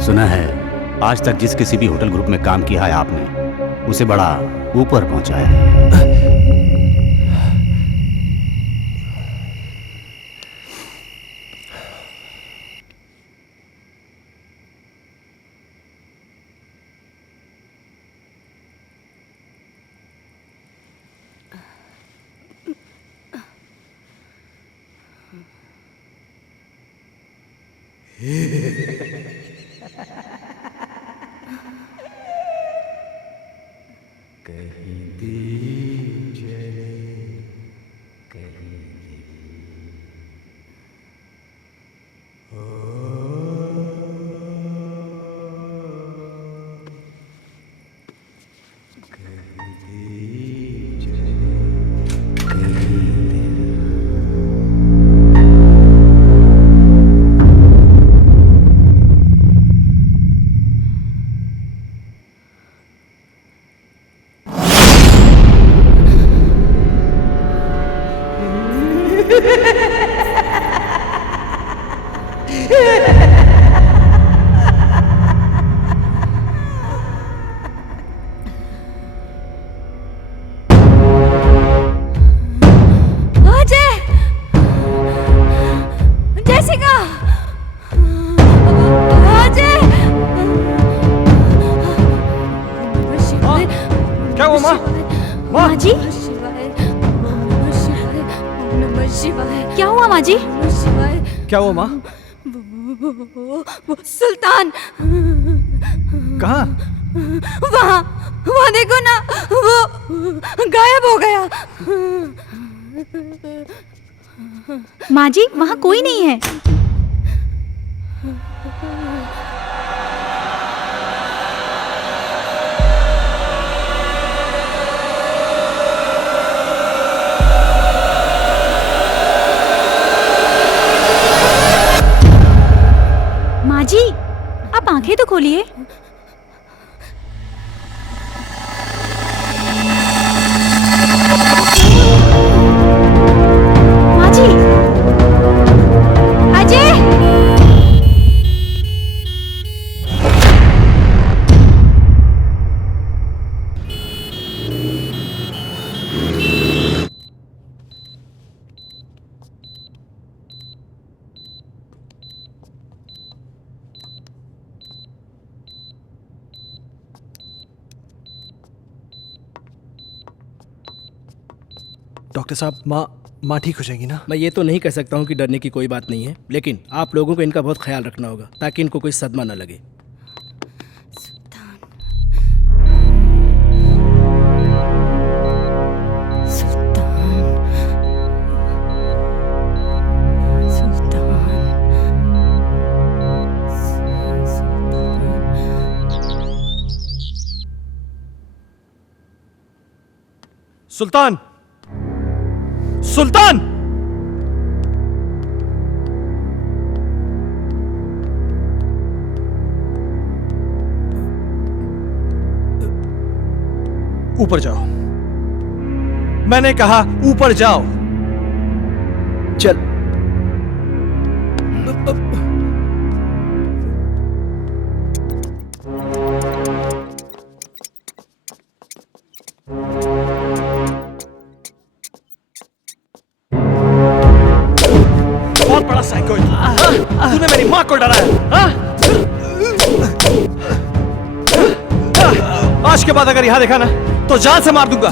सुना है आज तक जिस किसी भी होटल ग्रुप में काम किया है आपने, उसे बड़ा ऊपर पहुंचाया है। माँ जी, क्या हुआ माँ जी? क्या हुआ माँ? वो सुल्तान कहाँ? वहाँ देखो ना, वो गायब हो गया। माँ जी, वहाँ कोई नहीं है। माँ जी, आप आंखें तो खोलिए। माँ जी, अजय! डॉक्टर साहब, माँ ठीक हो जाएगी ना? मैं ये तो नहीं कह सकता हूँ कि डरने की कोई बात नहीं है, लेकिन आप लोगों को इनका बहुत ख्याल रखना होगा ताकि इनको कोई सदमा न लगे। सुल्तान! सुल्तान! ऊपर जाओ। मैंने कहा ऊपर जाओ। चल। बहुत बड़ा साइको है। तूने मेरी माँ को डराया। आज के बाद अगर यहां देखा ना तो जान से मार दूंगा।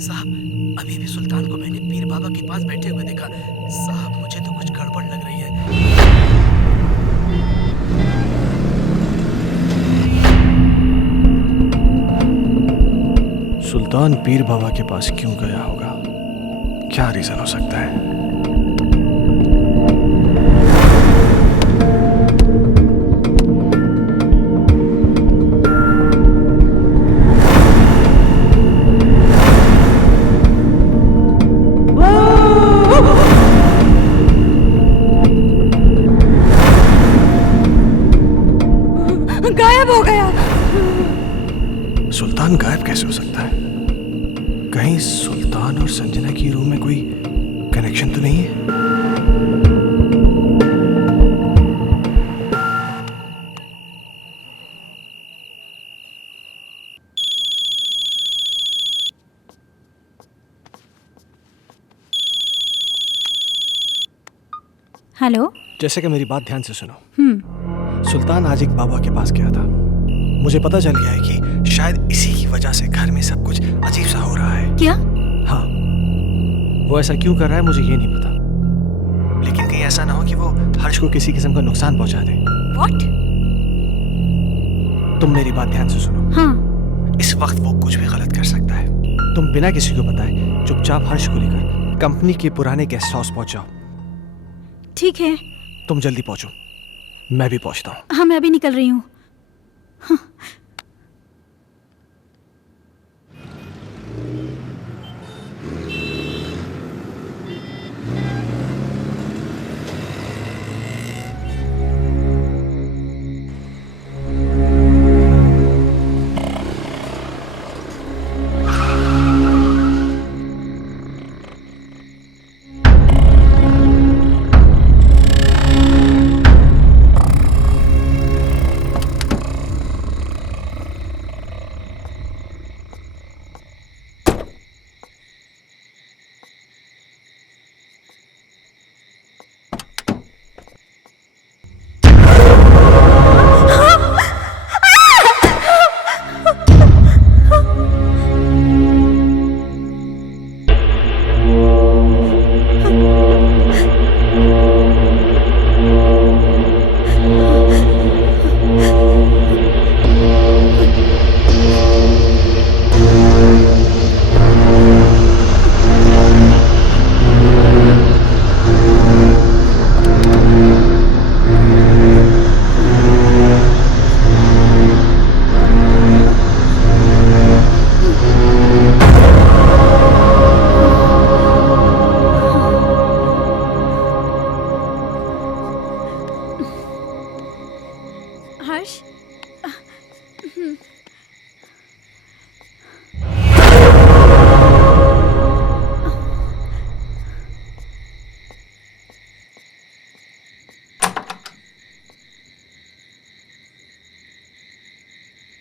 साहब, अभी भी सुल्तान को मैंने पीर बाबा के पास बैठे हुए देखा। साहब, मुझे तो कुछ गड़बड़ लग रही है। सुल्तान पीर बाबा के पास क्यों गया होगा? क्या रीजन हो सकता है? गायब हो गया। सुल्तान गायब कैसे हो सकता है? कहीं सुल्तान और संजना की रूम में कोई कनेक्शन तो नहीं है? हेलो। जैसे कि मेरी बात ध्यान से सुनो। सुल्तान आज एक बाबा के पास गया था। मुझे पता चल गया है कि शायद इसी की वजह से घर में सब कुछ अजीब सा हो रहा है। क्या? हाँ, वो ऐसा क्यों कर रहा है मुझे ये नहीं पता, लेकिन कहीं ऐसा ना हो कि वो हर्ष को किसी किस्म का नुकसान पहुंचा दे। What? तुम मेरी बात ध्यान से सुनो। हाँ। इस वक्त वो कुछ भी गलत कर सकता है। तुम बिना किसी को बताए चुपचाप हर्ष को लेकर कंपनी के पुराने गेस्ट हाउस पहुंच जाओ। ठीक है। तुम जल्दी पहुंचो, मैं भी पहुंचता हूँ। हाँ, मैं अभी निकल रही हूँ। हर्ष।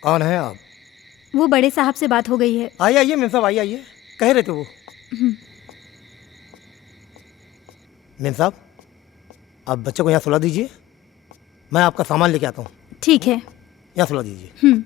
कौन है आप? वो बड़े साहब से बात हो गई है। आइए आइए मेम साहब, आइए आइए। कह रहे थे वो। मेम साहब, आप बच्चे को यहाँ सुला दीजिए, मैं आपका सामान लेके आता हूँ। ठीक है। यहाँ सुला दीजिए।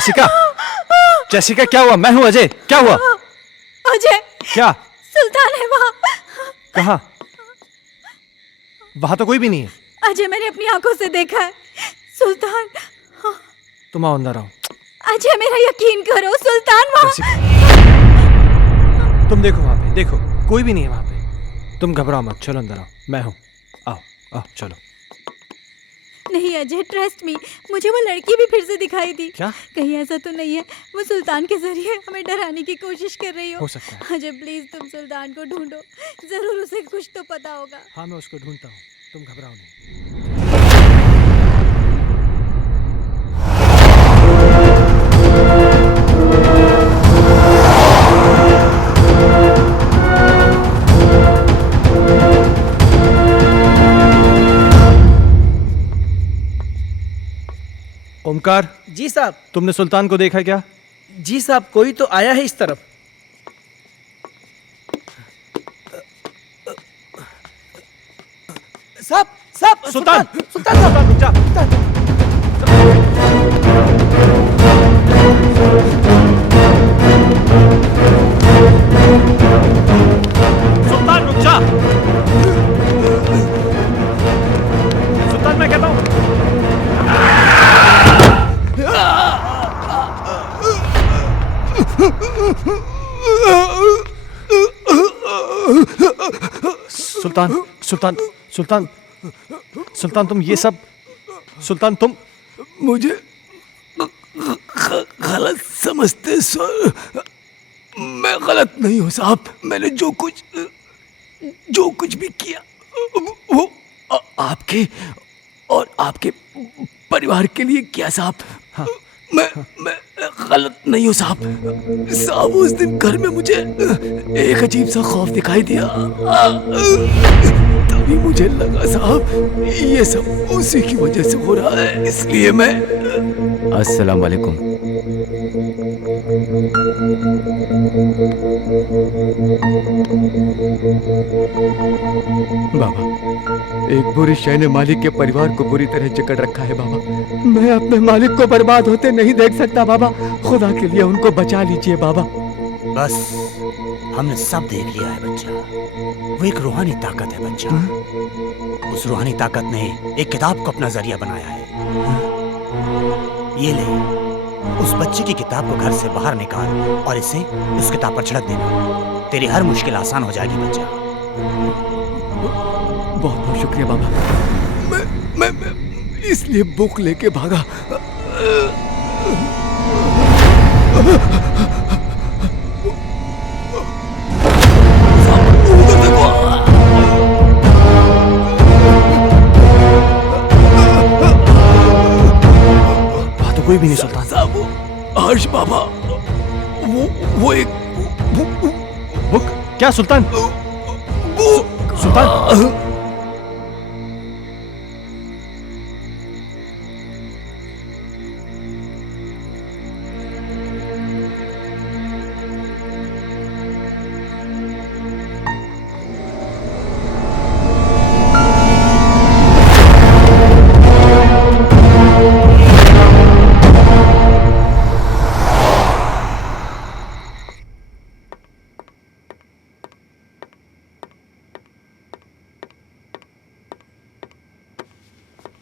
जेसिका, जेसिका क्या हुआ? मैं हूं अजय, क्या हुआ? अजय, क्या? सुल्तान है वहाँ। कहाँ? वहां तो कोई भी नहीं है। अजय, मैंने अपनी आंखों से देखा है। सुल्तान। तुम आओ, अंदर आओ। अजय, मेरा यकीन करो, सुल्तान वहाँ। जेसिका, तुम देखो वहां पे, देखो कोई भी नहीं है वहां पे। तुम घबराओ मत, चलो अंदर आओ, मैं हूं। आओ आओ चलो। नहीं अजय, ट्रस्ट मी, मुझे वो लड़की भी फिर से दिखाई दी। क्या? कहीं ऐसा तो नहीं है वो सुल्तान के जरिए हमें डराने की कोशिश कर रही हो सकता है। अजय प्लीज, तुम सुल्तान को ढूंढो, जरूर उसे कुछ तो पता होगा। हाँ, मैं उसको ढूंढता हूँ, तुम घबराओ नहीं। ओमकार। जी साहब। तुमने सुल्तान को देखा क्या? जी साहब, कोई तो आया है इस तरफ। साहब, साहब, सुल्तान, सुल्तान साहब, रुक जा। सुल्तान रुक जा। सुल्तान, मैं कहता हूँ। सुल्तान, सुल्तान, सुल्तान, सुल्तान, तुम ये सब, सुल्तान तुम मुझे गलत समझते सर। मैं गलत नहीं हूँ साहब। मैंने जो कुछ भी किया वो आपके और आपके परिवार के लिए किया साहब। हाँ। मैं गलत नहीं हूँ साहब। साहब, उस दिन घर में मुझे एक अजीब सा खौफ दिखाई दिया। तभी मुझे लगा साहब ये सब उसी की वजह से हो रहा है, इसलिए मैं। अस्सलाम वालेकुम। बाबा, एक बुरी शय ने मालिक के परिवार को बुरी तरह जकड़ रखा है बाबा। मैं अपने मालिक को बर्बाद होते नहीं देख सकता बाबा। खुदा के लिए उनको बचा लीजिए बाबा। बस हमने सब देख लिया है बच्चा। वो एक रूहानी ताकत है बच्चा। उस रूहानी ताकत ने एक किताब को अपना जरिया बनाया है। ये ले, उस बच्चे की किताब को घर से बाहर निकाल और इसे उस किताब पर छिड़क देना। तेरी हर मुश्किल आसान हो जाएगी बच्चा। बहुत बहुत शुक्रिया बाबा। मैं इसलिए बुक लेके भागा। वहां तो कोई भी नहीं सुल्तान। साहब, हर्ष बाबा, वो एक बुक? क्या सुल्तान? सुल्तान,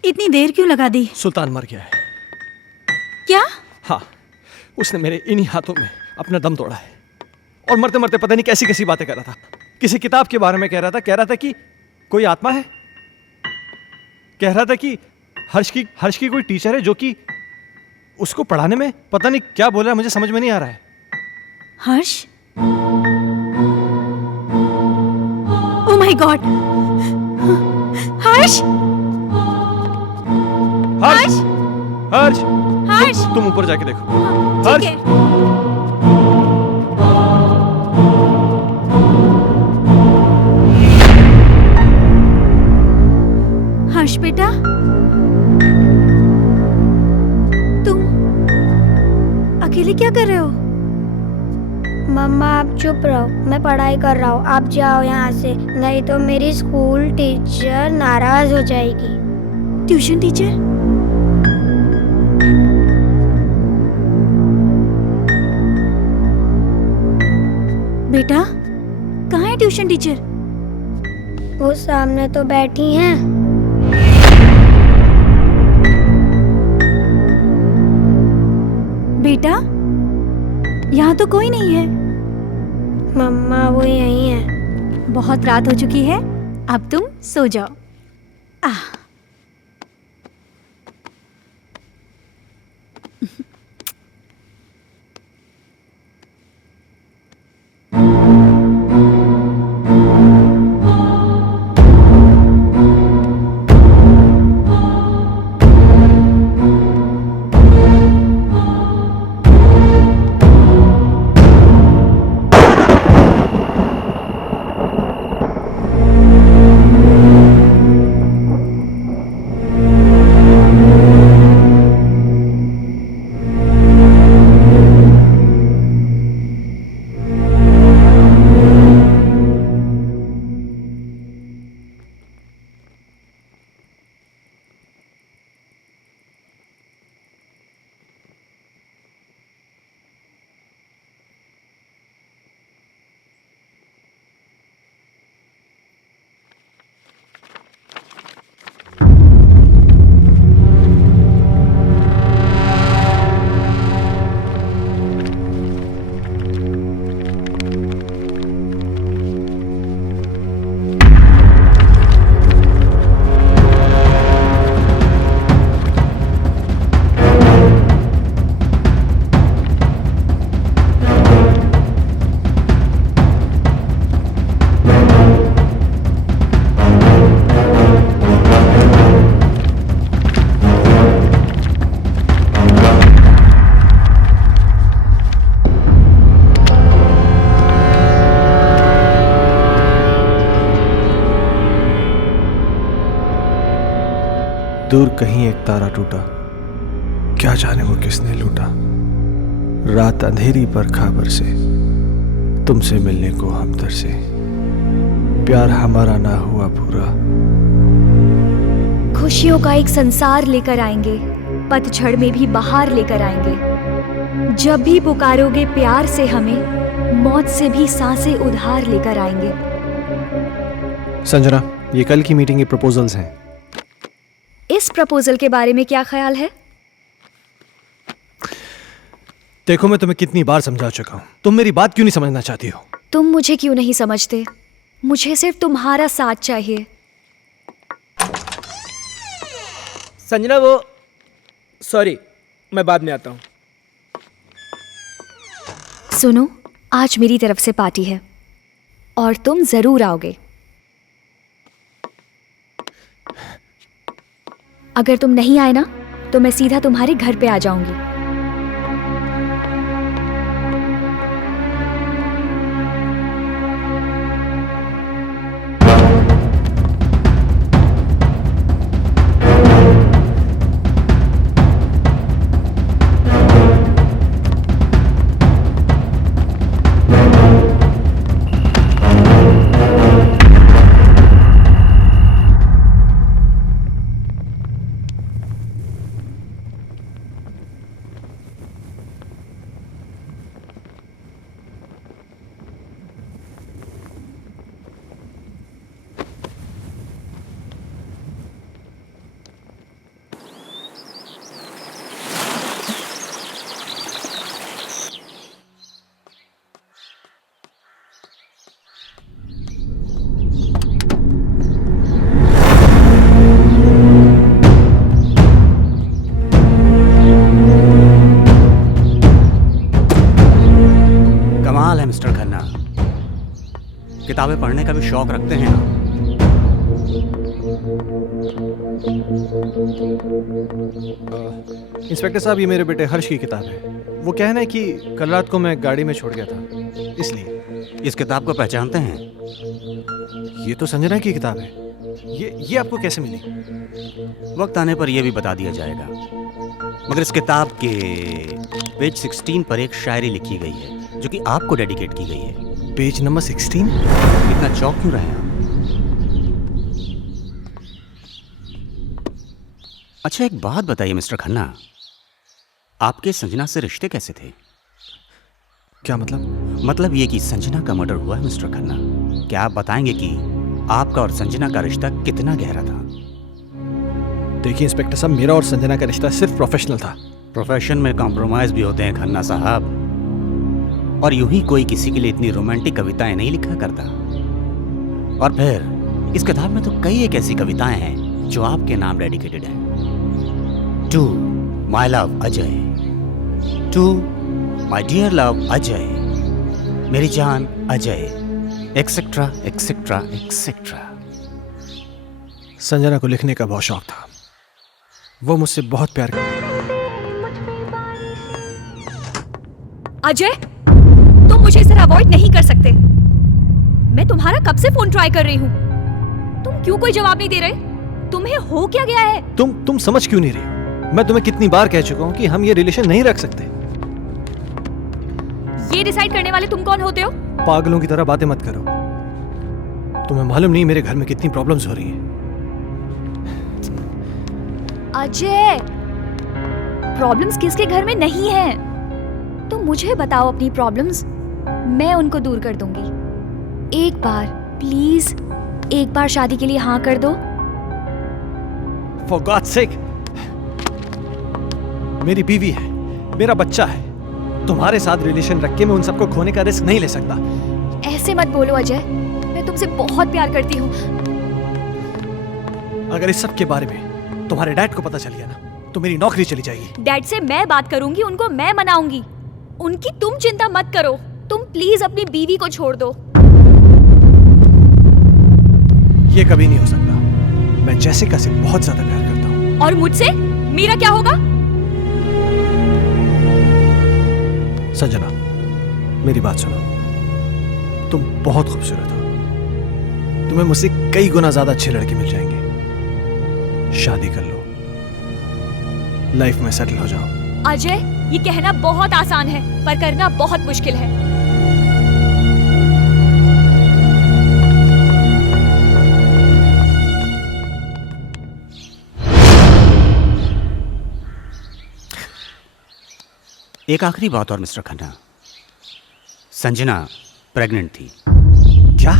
इतनी देर क्यों लगा दी? सुल्तान मर गया है। क्या? हाँ, उसने मेरे इन्हीं हाथों में अपना दम तोड़ा है। और मरते मरते पता नहीं कैसी कैसी बातें कर रहा था। किसी किताब के बारे में कह रहा था कि कोई आत्मा है। कह रहा था कि हर्ष की कोई टीचर है जो कि उसको पढ़ाने में पता नहीं क्या बोल रहा है, मुझे समझ में नहीं आ रहा है। Harsh? Oh my God! Harsh! Harsh! Harsh! Harsh! तुम ऊपर जाके देखो। ठीक हर्ष! है। हर्ष बेटा, तुम अकेले क्या कर रहे हो? मम्मा आप चुप रहो, मैं पढ़ाई कर रहा हूँ। आप जाओ यहाँ से, नहीं तो मेरी स्कूल टीचर नाराज हो जाएगी। Tuition teacher? बेटा कहाँ है ट्यूशन टीचर? वो सामने तो बैठी हैं। बेटा यहाँ तो कोई नहीं है। मम्मा वो यहीं है। बहुत रात हो चुकी है, अब तुम सो जाओ। आह दूर कहीं एक तारा टूटा, क्या जाने वो किसने लूटा। रात अंधेरी पर खबर से तुमसे मिलने को हम तरसे, प्यार हमारा ना हुआ पूरा। खुशियों का एक संसार लेकर आएंगे, पतझड़ में भी बहार लेकर आएंगे। जब भी पुकारोगे प्यार से हमें, मौत से भी सांसें उधार लेकर आएंगे। संजना, ये कल की मीटिंग के प्रपोजल्स हैं। इस प्रपोजल के बारे में क्या ख्याल है? देखो, मैं तुम्हें कितनी बार समझा चुका हूं, तुम मेरी बात क्यों नहीं समझना चाहती हो? तुम मुझे क्यों नहीं समझते? मुझे सिर्फ तुम्हारा साथ चाहिए। संजना वो सॉरी, मैं बाद में आता हूँ। सुनो, आज मेरी तरफ से पार्टी है और तुम जरूर आओगे। अगर तुम नहीं आए ना तो मैं सीधा तुम्हारे घर पे आ जाऊंगी। मिस्टर खन्ना, किताबें पढ़ने का भी शौक रखते हैं आप? इंस्पेक्टर साहब, ये मेरे बेटे हर्ष की किताब है। वो कहना है कि कल रात को मैं गाड़ी में छोड़ गया था, इसलिए। इस किताब को पहचानते हैं? ये तो संजना की किताब है। ये आपको कैसे मिली? वक्त आने पर यह भी बता दिया जाएगा, मगर इस किताब के पेज 16 पर एक शायरी लिखी गई है जो कि आपको डेडिकेट की गई है। Page number 16? इतना चौंक क्यों रहे हैं आप? अच्छा, एक बात बताइए मिस्टर खन्ना, आपके संजना से रिश्ते कैसे थे? क्या मतलब? मतलब ये कि संजना का मर्डर हुआ है मिस्टर खन्ना। क्या आप बताएंगे कि आपका और संजना का रिश्ता कितना गहरा था? देखिए इंस्पेक्टर साहब, मेरा और संजना का रिश्ता सिर्फ प्रोफेशनल था। प्रोफेशन में कॉम्प्रोमाइज भी होते हैं खन्ना साहब, और यूं ही कोई किसी के लिए इतनी रोमांटिक कविताएं नहीं लिखा करता। और फिर इस किताब में तो कई एक ऐसी कविताएं हैं जो आपके नाम डेडिकेटेड हैं। To my love Ajay, to my dear love Ajay, मेरी जान Ajay, etcetera etcetera etcetera. Sanjana को लिखने का बहुत शौक था, वो मुझसे बहुत प्यार करती। अजय, तुम मुझे इस तरह अवॉइड नहीं कर सकते। मैं तुम्हारा कब से फोन ट्राई कर रही हूँ, तुम क्यों कोई जवाब नहीं दे रहे? तुम्हें हो क्या गया है? तुम समझ क्यों नहीं रही? मैं तुम्हें कितनी बार कह चुका हूँ कि हम ये रिलेशन नहीं रख सकते। ये डिसाइड करने वाले तुम कौन होते हो? पागलों की तरह बातें मत करो। तुम्हें मालूम नहीं मेरे घर में कितनी प्रॉब्लम्स हो रही हैं। अजय, प्रॉब्लम्स किसके घर में नहीं है? तुम मुझे बताओ अपनी प्रॉब्लम्स, मैं उनको दूर कर दूंगी। एक बार प्लीज, एक बार शादी के लिए हाँ कर दो। For God's sake, मेरी बीवी है, मेरा बच्चा है। तुम्हारे साथ रिलेशन रख के मैं उन सबको खोने का रिस्क नहीं ले सकता। ऐसे मत बोलो अजय, मैं तुमसे बहुत प्यार करती हूँ। अगर इस सब के बारे में तुम्हारे डैड को पता चल गया ना, तो मेरी नौकरी चली जाएगी। डैड से मैं बात करूंगी, उनको मैं मनाऊंगी। उनकी तुम चिंता मत करो। तुम प्लीज अपनी बीवी को छोड़ दो। ये कभी नहीं हो सकता। मैं जैसिका से बहुत ज्यादा प्यार करता हूँ। और मुझसे मेरा क्या होगा? संजना, मेरी बात सुनो। तुम बहुत खूबसूरत हो। तुम्हें मुझसे कई गुना ज्यादा अच्छे लड़के मिल जाएंगे। शादी कर लो, लाइफ में सेटल हो जाओ। अजय, ये कहना बहुत आसान है, पर करना बहुत मुश्किल है। एक आखिरी बात और मिस्टर खन्ना, संजना प्रेग्नेंट थी। क्या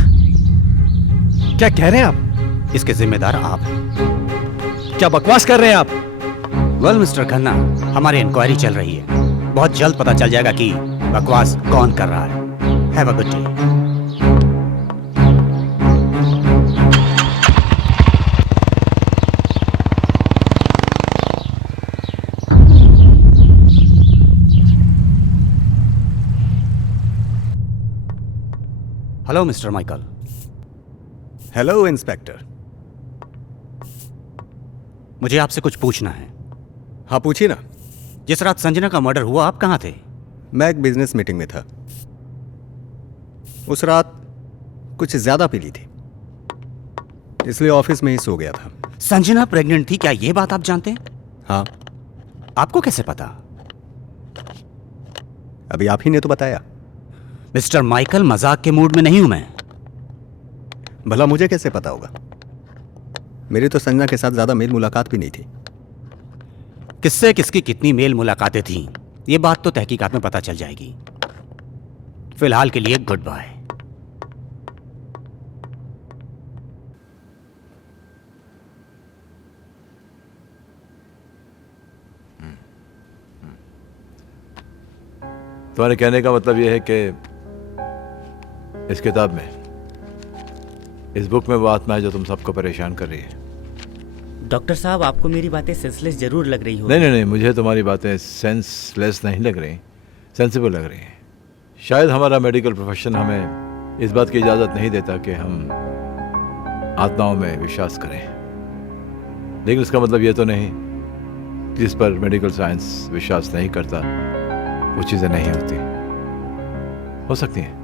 क्या कह रहे हैं आप? इसके जिम्मेदार आप हैं। क्या बकवास कर रहे हैं आप? वेल मिस्टर खन्ना, हमारी इंक्वायरी चल रही है, बहुत जल्द पता चल जाएगा कि बकवास कौन कर रहा है। Have a good day. Hello mister Michael. Hello inspector. मुझे आपसे कुछ पूछना है। हाँ पूछिए ना। जिस रात संजना का मर्डर हुआ, आप कहाँ थे? मैं एक बिजनेस मीटिंग में था। उस रात कुछ ज्यादा पी ली थी, इसलिए ऑफिस में ही सो गया था। संजना प्रेग्नेंट थी, क्या ये बात आप जानते हैं? हाँ। आपको कैसे पता? अभी आप ही ने तो बताया। मिस्टर माइकल, मजाक के मूड में नहीं हूं मैं। भला मुझे कैसे पता होगा? मेरी तो संजना के साथ ज्यादा मेल मुलाकात भी नहीं थी। किससे किसकी कितनी मेल मुलाकातें थीं, ये बात तो तहकीकात में पता चल जाएगी। फिलहाल के लिए गुड बाय। तुम्हारे कहने का मतलब यह है कि इस किताब में, इस बुक में वो आत्मा है जो तुम सबको परेशान कर रही है। डॉक्टर साहब, आपको मेरी बातें सेंसलेस जरूर लग रही हो। नहीं, मुझे तुम्हारी बातें सेंसलेस नहीं लग रही, सेंसिबल लग रही हैं। शायद हमारा मेडिकल प्रोफेशन हमें इस बात की इजाज़त नहीं देता कि हम आत्माओं में विश्वास करें, लेकिन इसका मतलब ये तो नहीं कि जिस पर मेडिकल साइंस विश्वास नहीं करता वो चीज़ें नहीं होती, हो सकती हैं।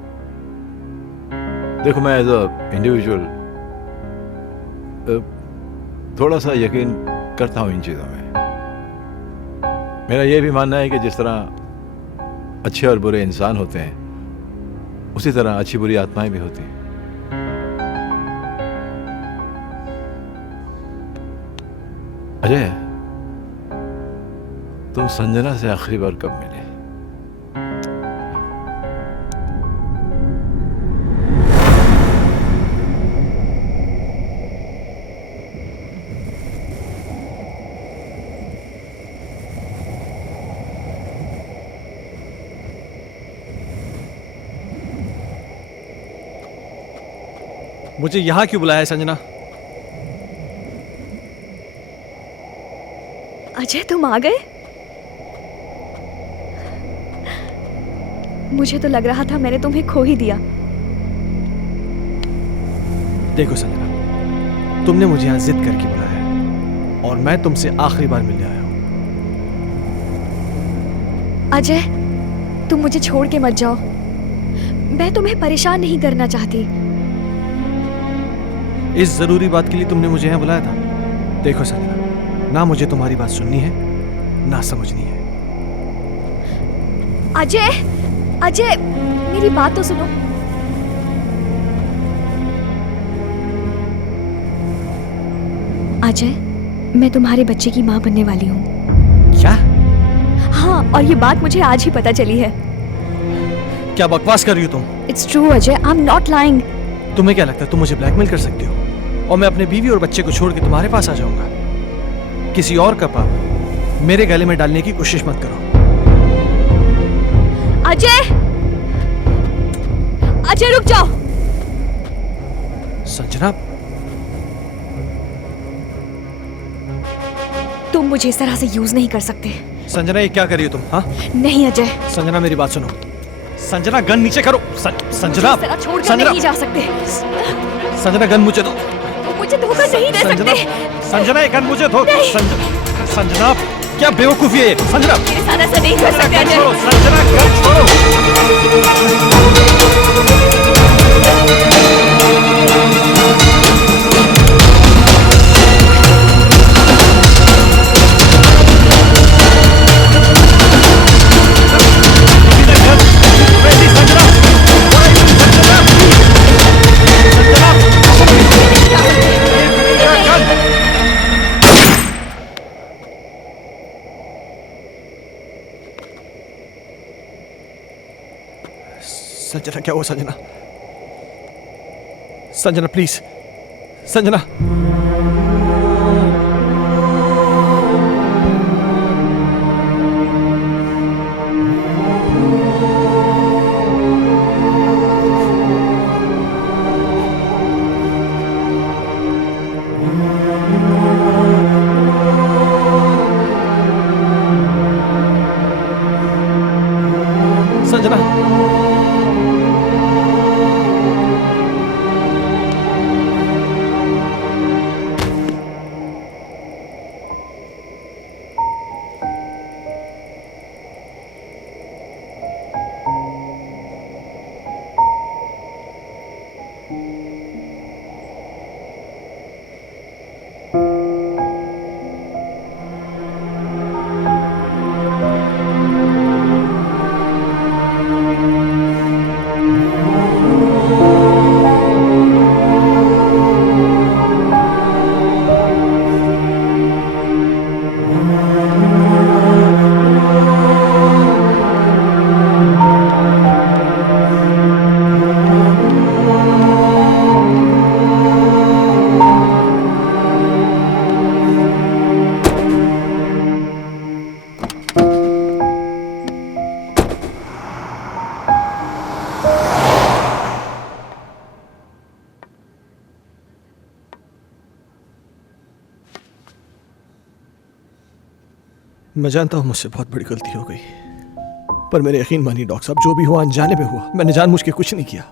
देखो, मैं एज अ इंडिविजुअल थोड़ा सा यकीन करता हूँ इन चीज़ों में। मेरा ये भी मानना है कि जिस तरह अच्छे और बुरे इंसान होते हैं, उसी तरह अच्छी बुरी आत्माएं भी होती हैं। अजय, तुम संजना से आखिरी बार कब मिले? मुझे यहाँ क्यों बुलाया है संजना? अजय तुम आ गए? मुझे तो लग रहा था मैंने तुम्हें खो ही दिया। देखो संजना, तुमने मुझे यहाँ जिद करके बुलाया है और मैं तुमसे आखिरी बार मिलने आया हूँ। अजय तुम मुझे छोड़ के मत जाओ, मैं तुम्हें परेशान नहीं करना चाहती। इस जरूरी बात के लिए तुमने मुझे यहाँ बुलाया था? देखो संजना, ना मुझे तुम्हारी बात सुननी है ना समझनी है। अजय अजय मेरी बात तो सुनो। अजय मैं तुम्हारे बच्चे की माँ बनने वाली हूँ। क्या? हाँ, और ये बात मुझे आज ही पता चली है। क्या बकवास कर रही हो तुम? It's true Ajay, I am not lying. तुम्हें क्या लगता है तुम मुझे ब्लैकमेल कर सकती हो और मैं अपने बीवी और बच्चे को छोड़ के तुम्हारे पास आ जाऊंगा? किसी और का पाप मेरे गले में डालने की कोशिश मत करो। अजय अजय रुक जाओ। संजना, तुम मुझे इस तरह से यूज नहीं कर सकते। संजना ये क्या कर रही हो तुम? हाँ नहीं अजय। संजना मेरी बात सुनो। संजना गन नीचे करो। संजना मुझे इस तरह छोड़कर संजना नहीं जा सकते। संजना गन मुझे दो। मुझे धोखा नहीं दे संजना, सकते। संजना ये गन मुझे दो। संजना क्या बेवकूफी है? संजना मेरे साथ ऐसा नहीं कर सकते अजय। संजना गन छोड़ो। संजना क्या हुआ? संजना, संजना प्लीज, संजना। संजना मैं जानता हूं मुझसे बहुत बड़ी गलती हो गई, पर मेरे यकीन मानिए डॉक्टर साहब, जो भी हुआ अनजाने में हुआ। मैंने जानबूझ के कुछ नहीं किया।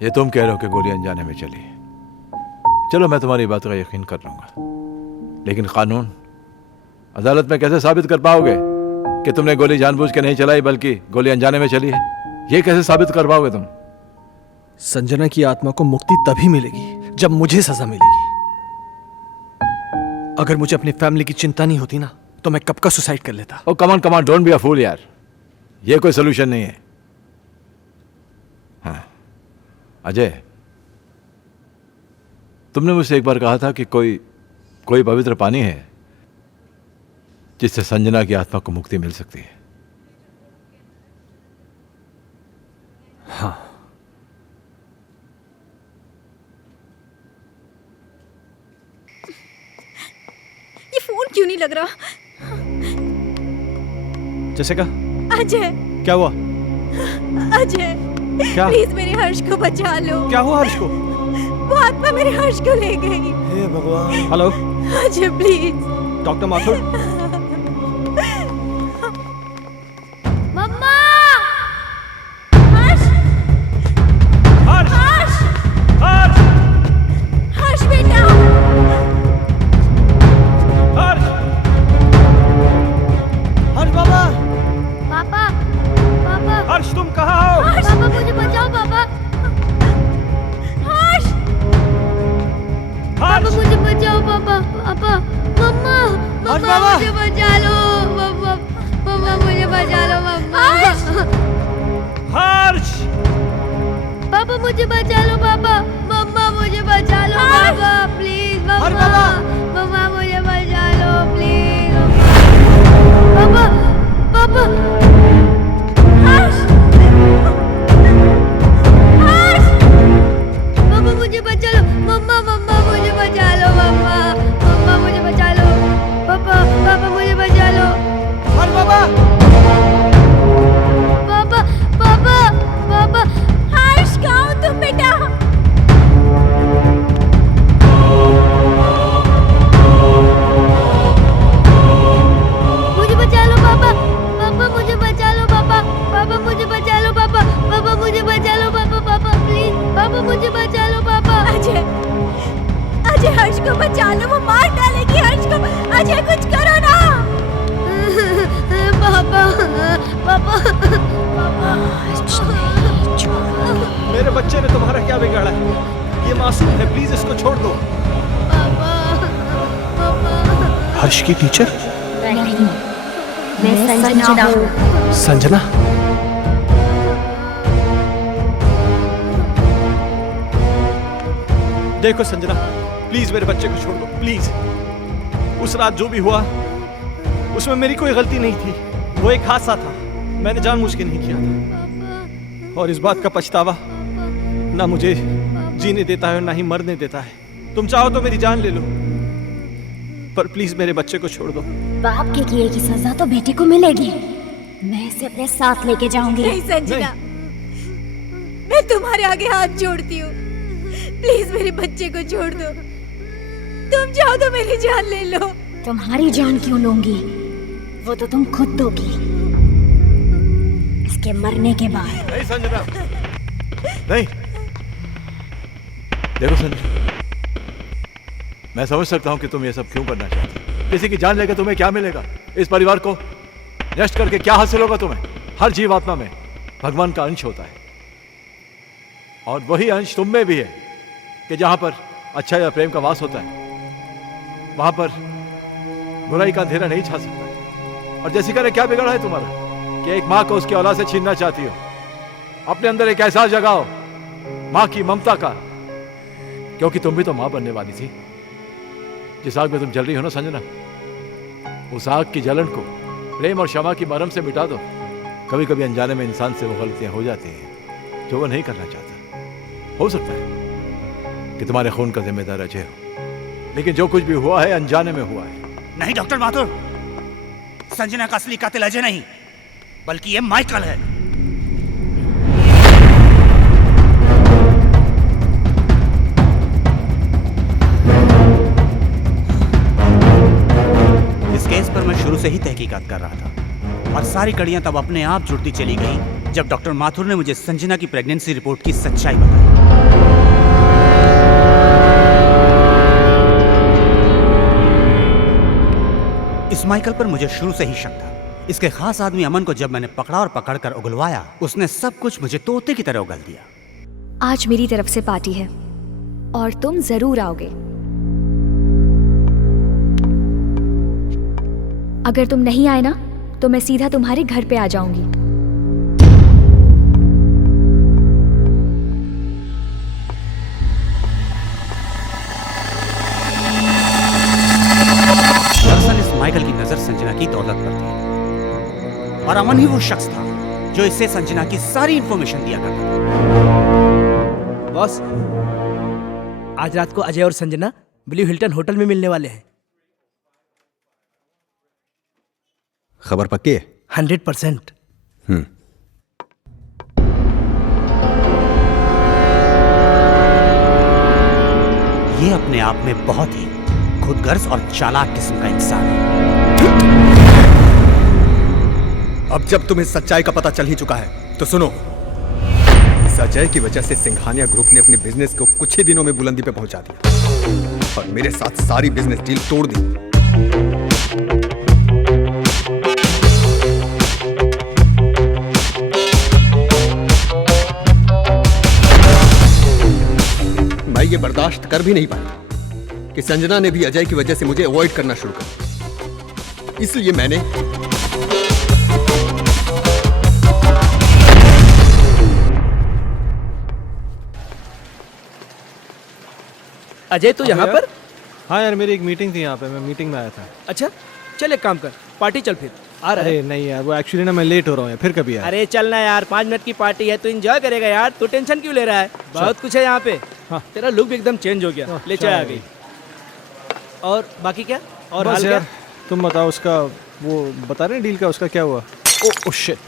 ये तुम कह रहे हो कि गोली अनजाने में चली। चलो मैं तुम्हारी बात का यकीन कर लूंगा, लेकिन कानून अदालत में कैसे साबित कर पाओगे कि तुमने गोली जानबूझ के नहीं चलाई बल्कि गोली अनजाने में चली है? ये कैसे साबित कर पाओगे तुम? संजना की आत्मा को मुक्ति तभी मिलेगी जब मुझे सजा मिलेगी। अगर मुझे अपनी फैमिली की चिंता नहीं होती ना तो मैं कब का सुसाइड कर लेता। ओ कमान कमान, डोंट बी अ फूल यार, ये कोई सोल्यूशन नहीं है। हाँ अजय, तुमने मुझसे एक बार कहा था कि कोई पवित्र पानी है जिससे संजना की आत्मा को मुक्ति मिल सकती है। हाँ, ये फोन क्यों नहीं लग रहा? जैसे का अजय, क्या हुआ? अजय क्या? प्लीज मेरे हर्ष को बचा लो। क्या हुआ हर्ष को? वो आत्मा मेरे हर्ष को ले गई। हे भगवान। Hello Ajay please. Doctor Mathur. मम्मा। हर्ष हर्ष हर्ष हर्ष बेटा। हर्ष बाबा। पापा पापा हर्ष तुम कहाँ हो? पापा मुझे बचाओ पापा। हर्ष पापा मुझे बचाओ पापा। पापा मम्मा मम्मा मुझे बचा लो। मम्मा मम्मा मुझे बचा लो मम्मा। हर्ष पापा मुझे बचा लो पापा। मम्मा मुझे बचा लो पापा प्लीज। मम्मा मम्मा मुझे बचा लो प्लीज। पापा पापा। हर्ष हर्ष पापा मुझे बचा लो। मम्मा मम्मा मुझे बचा लो। मम्मा मम्मा मुझे बचा लो। पापा पापा मुझे बचा लो। हर्ष बाबा। पापा पापा पापा। हर्ष कहाँ हो तुम बेटा? मुझे बचा लो पापा। पापा मुझे बचा लो पापा। पापा मुझे बचा लो पापा। पापा मुझे बचा लो पापा। पापा प्लीज पापा मुझे बचा लो पापा। अजय अजय हर्ष को बचा लो, वो मार डालेगी हर्ष को। अजय कुछ करो ना। पापा पापा पापा। मेरे बच्चे ने तुम्हारा क्या बिगाड़ा है? ये मासूम है, प्लीज इसको छोड़ दो। पापा पापा। हर्ष की टीचर? नहीं, मैं संजना हूँ। संजना? देखो संजना, प्लीज मेरे बच्चे को छोड़ दो, प्लीज। उस रात जो भी हुआ उसमें मेरी कोई गलती नहीं थी। वो एक हादसा था, मैंने जानबूझ के नहीं किया था। और इस बात का पछतावा ना मुझे जीने देता है और ना ही मरने देता है। तुम चाहो तो मेरी जान ले लो, पर प्लीज मेरे बच्चे को छोड़ दो। बाप के किए की सजा तो बेटे को मिलेगी। मैं इसे अपने साथ लेके जाऊंगी। नहीं संजना, मैं तुम्हारे आगे हाथ जोड़ती हूँ, प्लीज मेरे बच्चे को छोड़ दो। तुम चाहो तो मेरी जान ले लो। तुम्हारी जान क्यों लूंगी? वो तो तुम खुद दोगी इसके मरने के बाद। नहीं संजना, नहीं। देखो संजना, मैं समझ सकता हूं कि तुम ये सब क्यों करना चाहते हो। किसी की जान लेकर तुम्हें क्या मिलेगा? इस परिवार को नष्ट करके क्या हासिल होगा तुम्हें? हर जीवात्मा में भगवान का अंश होता है, और वही अंश तुम में भी है कि जहां पर अच्छा या प्रेम का वास होता है, वहां पर बुराई का अंधेरा नहीं छा सकता। और जैसिका ने क्या बिगाड़ा है तुम्हारा कि एक माँ को उसकी औलाद से छीनना चाहती हो? अपने अंदर एक एहसास जगाओ माँ की ममता का, क्योंकि तुम भी तो माँ बनने वाली थी। जिस आग में तुम जल रही हो ना संजना, उस आग की जलन को प्रेम और क्षमा की मरहम से मिटा दो। कभी कभी अनजाने में इंसान से वो गलतियां हो जाती हैं जो वो नहीं करना चाहता। हो सकता है कि तुम्हारे खून का जिम्मेदार अजय हो, लेकिन जो कुछ भी हुआ है अनजाने में हुआ है। नहीं डॉक्टर माथुर, संजना का असली कातिल अजय नहीं, बल्कि ये माइकल है। इस केस पर मैं शुरू से ही तहकीकात कर रहा था, और सारी कड़ियां तब अपने आप जुड़ती चली गई जब डॉक्टर माथुर ने मुझे संजना की प्रेगनेंसी रिपोर्ट की सच्चाई बताई। इस माइकल पर मुझे शुरू से ही शक था। इसके खास आदमी अमन को जब मैंने पकड़ा और पकड़कर उगलवाया, उसने सब कुछ मुझे तोते की तरह उगल दिया। आज मेरी तरफ से पार्टी है और तुम जरूर आओगे। अगर तुम नहीं आए ना तो मैं सीधा तुम्हारे घर पे आ जाऊंगी। दरअसल इस माइकल की नजर संजना की दौलत पर थी, और अमन ही वो शख्स था जो इससे संजना की सारी इंफॉर्मेशन दिया करता था। बॉस, आज रात को अजय और संजना ब्लू हिल्टन होटल में मिलने वाले हैं। खबर पक्की है? 100%। मैं बहुत ही खुदगर्ज और चालाक किस्म का इंसान हूं। अब जब तुम्हें सच्चाई का पता चल ही चुका है तो सुनो, इस अजय की वजह से सिंघानिया ग्रुप ने अपने बिजनेस को कुछ ही दिनों में बुलंदी पे पहुंचा दिया और मेरे साथ सारी बिजनेस डील तोड़ दी। मैं ये बर्दाश्त कर भी नहीं पाया कि संजना ने भी अजय की वजह से मुझे अवॉइड करना शुरू कर दिया। इसलिए मैंने अजय तो यहाँ पर? हाँ यार, मेरी एक मीटिंग थी यहाँ पे, मैं मीटिंग में आया था। अच्छा चल एक काम कर, पार्टी चल फिर आ रहा है। अरे नहीं यार, वो एक्चुअली ना मैं लेट हो रहा हूँ यार, फिर कभी यार। अरे चलना यार, 5 मिनट की पार्टी है, तू एंजॉय करेगा यार, तू टेंशन क्यों ले रहा है? बहुत कुछ है यहाँ पे। हाँ। तेरा लुक भी एकदम चेंज हो गया, ले चाय आ गई। और बाकी क्या? और हाल क्या? तुम बताओ, उसका वो बता रहे डील का, उसका क्या हुआ? ओ शिट,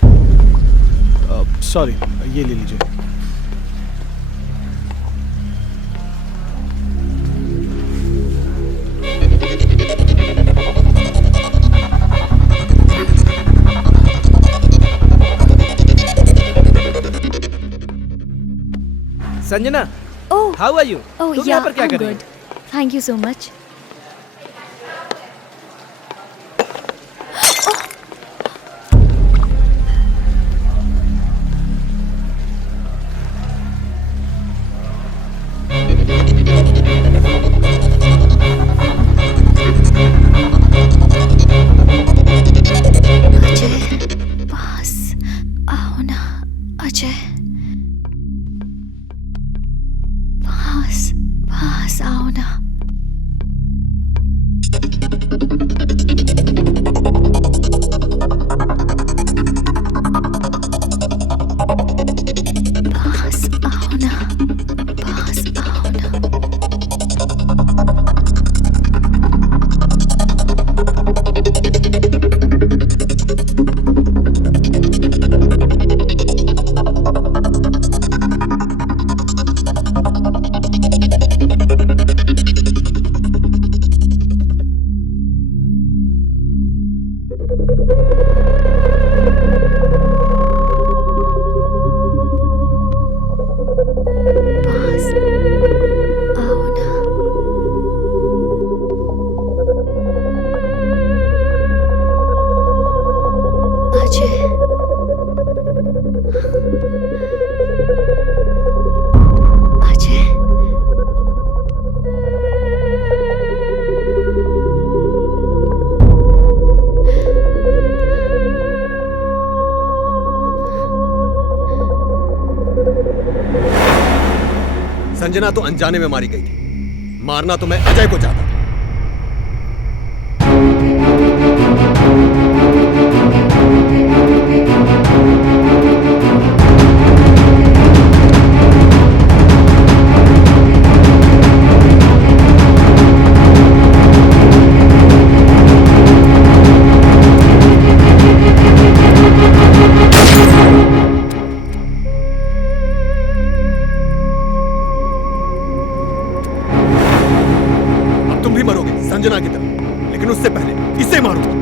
सॉरी, ये ले लीजिए। Sanjana, Oh, how are you? oh तुम yeah, यहाँ पर क्या I'm कर रही good. Thank you so much. Ajay, पास आओ ना अजय, पास आओ ना। पास आओ ना, पास आओ ना। पास आओ ना। अजय, अजय, संजना तो अनजाने में मारी गई थी, मारना तो मैं अजय को चाहता था। तुम भी मरोगे संजना की तरह, लेकिन उससे पहले इसे मारो।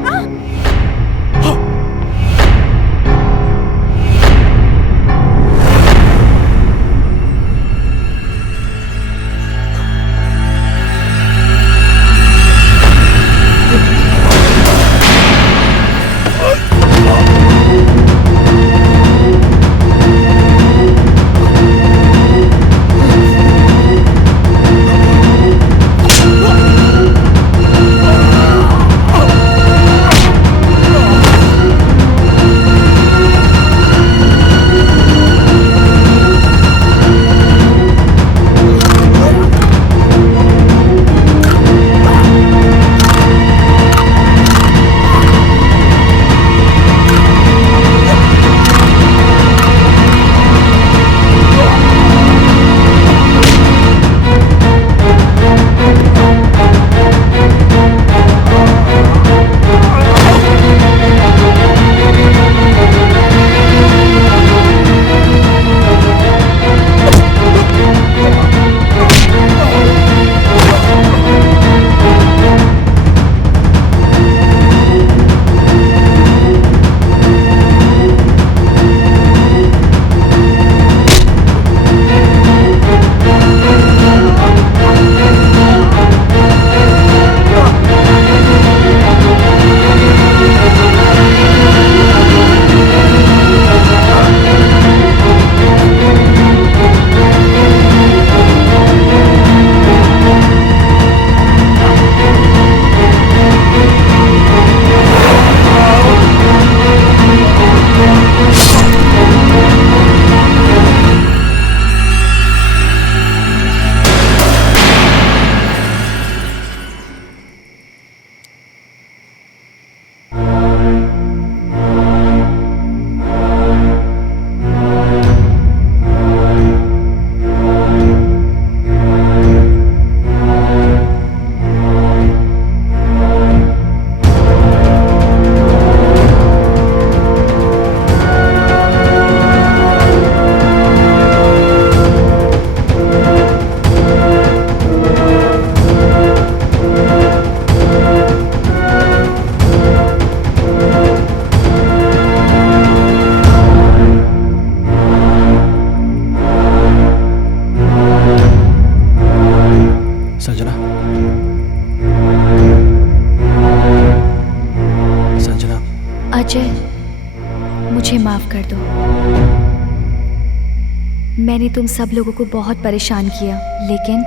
मैंने तुम सब लोगों को बहुत परेशान किया, लेकिन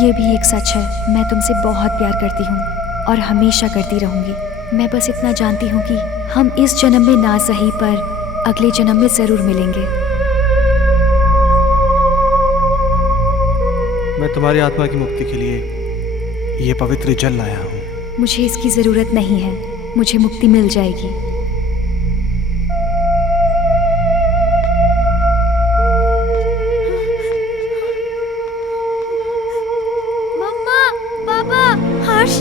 ये भी एक सच है, मैं तुमसे बहुत प्यार करती हूँ और हमेशा करती रहूँगी। मैं बस इतना जानती हूँ कि हम इस जन्म में ना सही पर अगले जन्म में ज़रूर मिलेंगे। मैं तुम्हारी आत्मा की मुक्ति के लिए ये पवित्र जल लाया हूँ। मुझे इसकी ज़रूरत नहीं है, मुझे मुक्ति मिल जाएगी। मम्मा, पापा, हर्ष,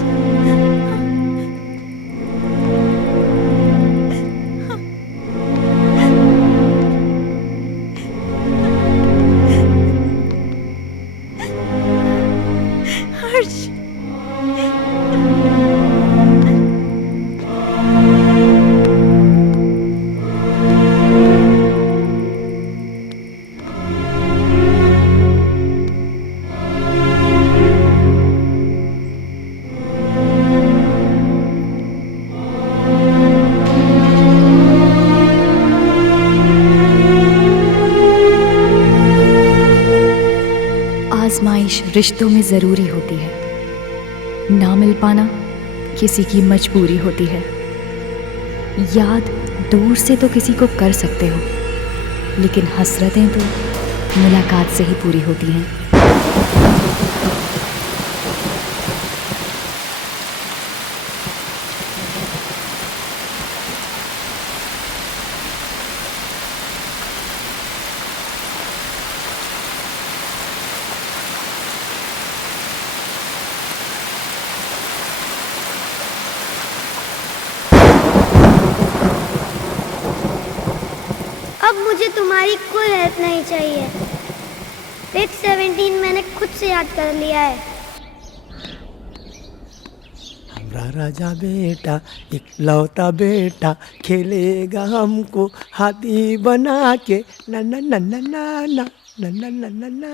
हर्ष, आजमाइश रिश्तों में ज़रूरी होती है, ना मिल पाना किसी की मजबूरी होती है। याद दूर से तो किसी को कर सकते हो, लेकिन हसरतें तो मुलाकात से ही पूरी होती हैं। अब मुझे तुम्हारी कोई हेल्प नहीं चाहिए। पेज 17 मैंने खुद से याद कर लिया है। हमारा राजा बेटा इकलौता बेटा खेलेगा हमको हाथी बना के ना ना ना ना ना ना ना ना ना ना।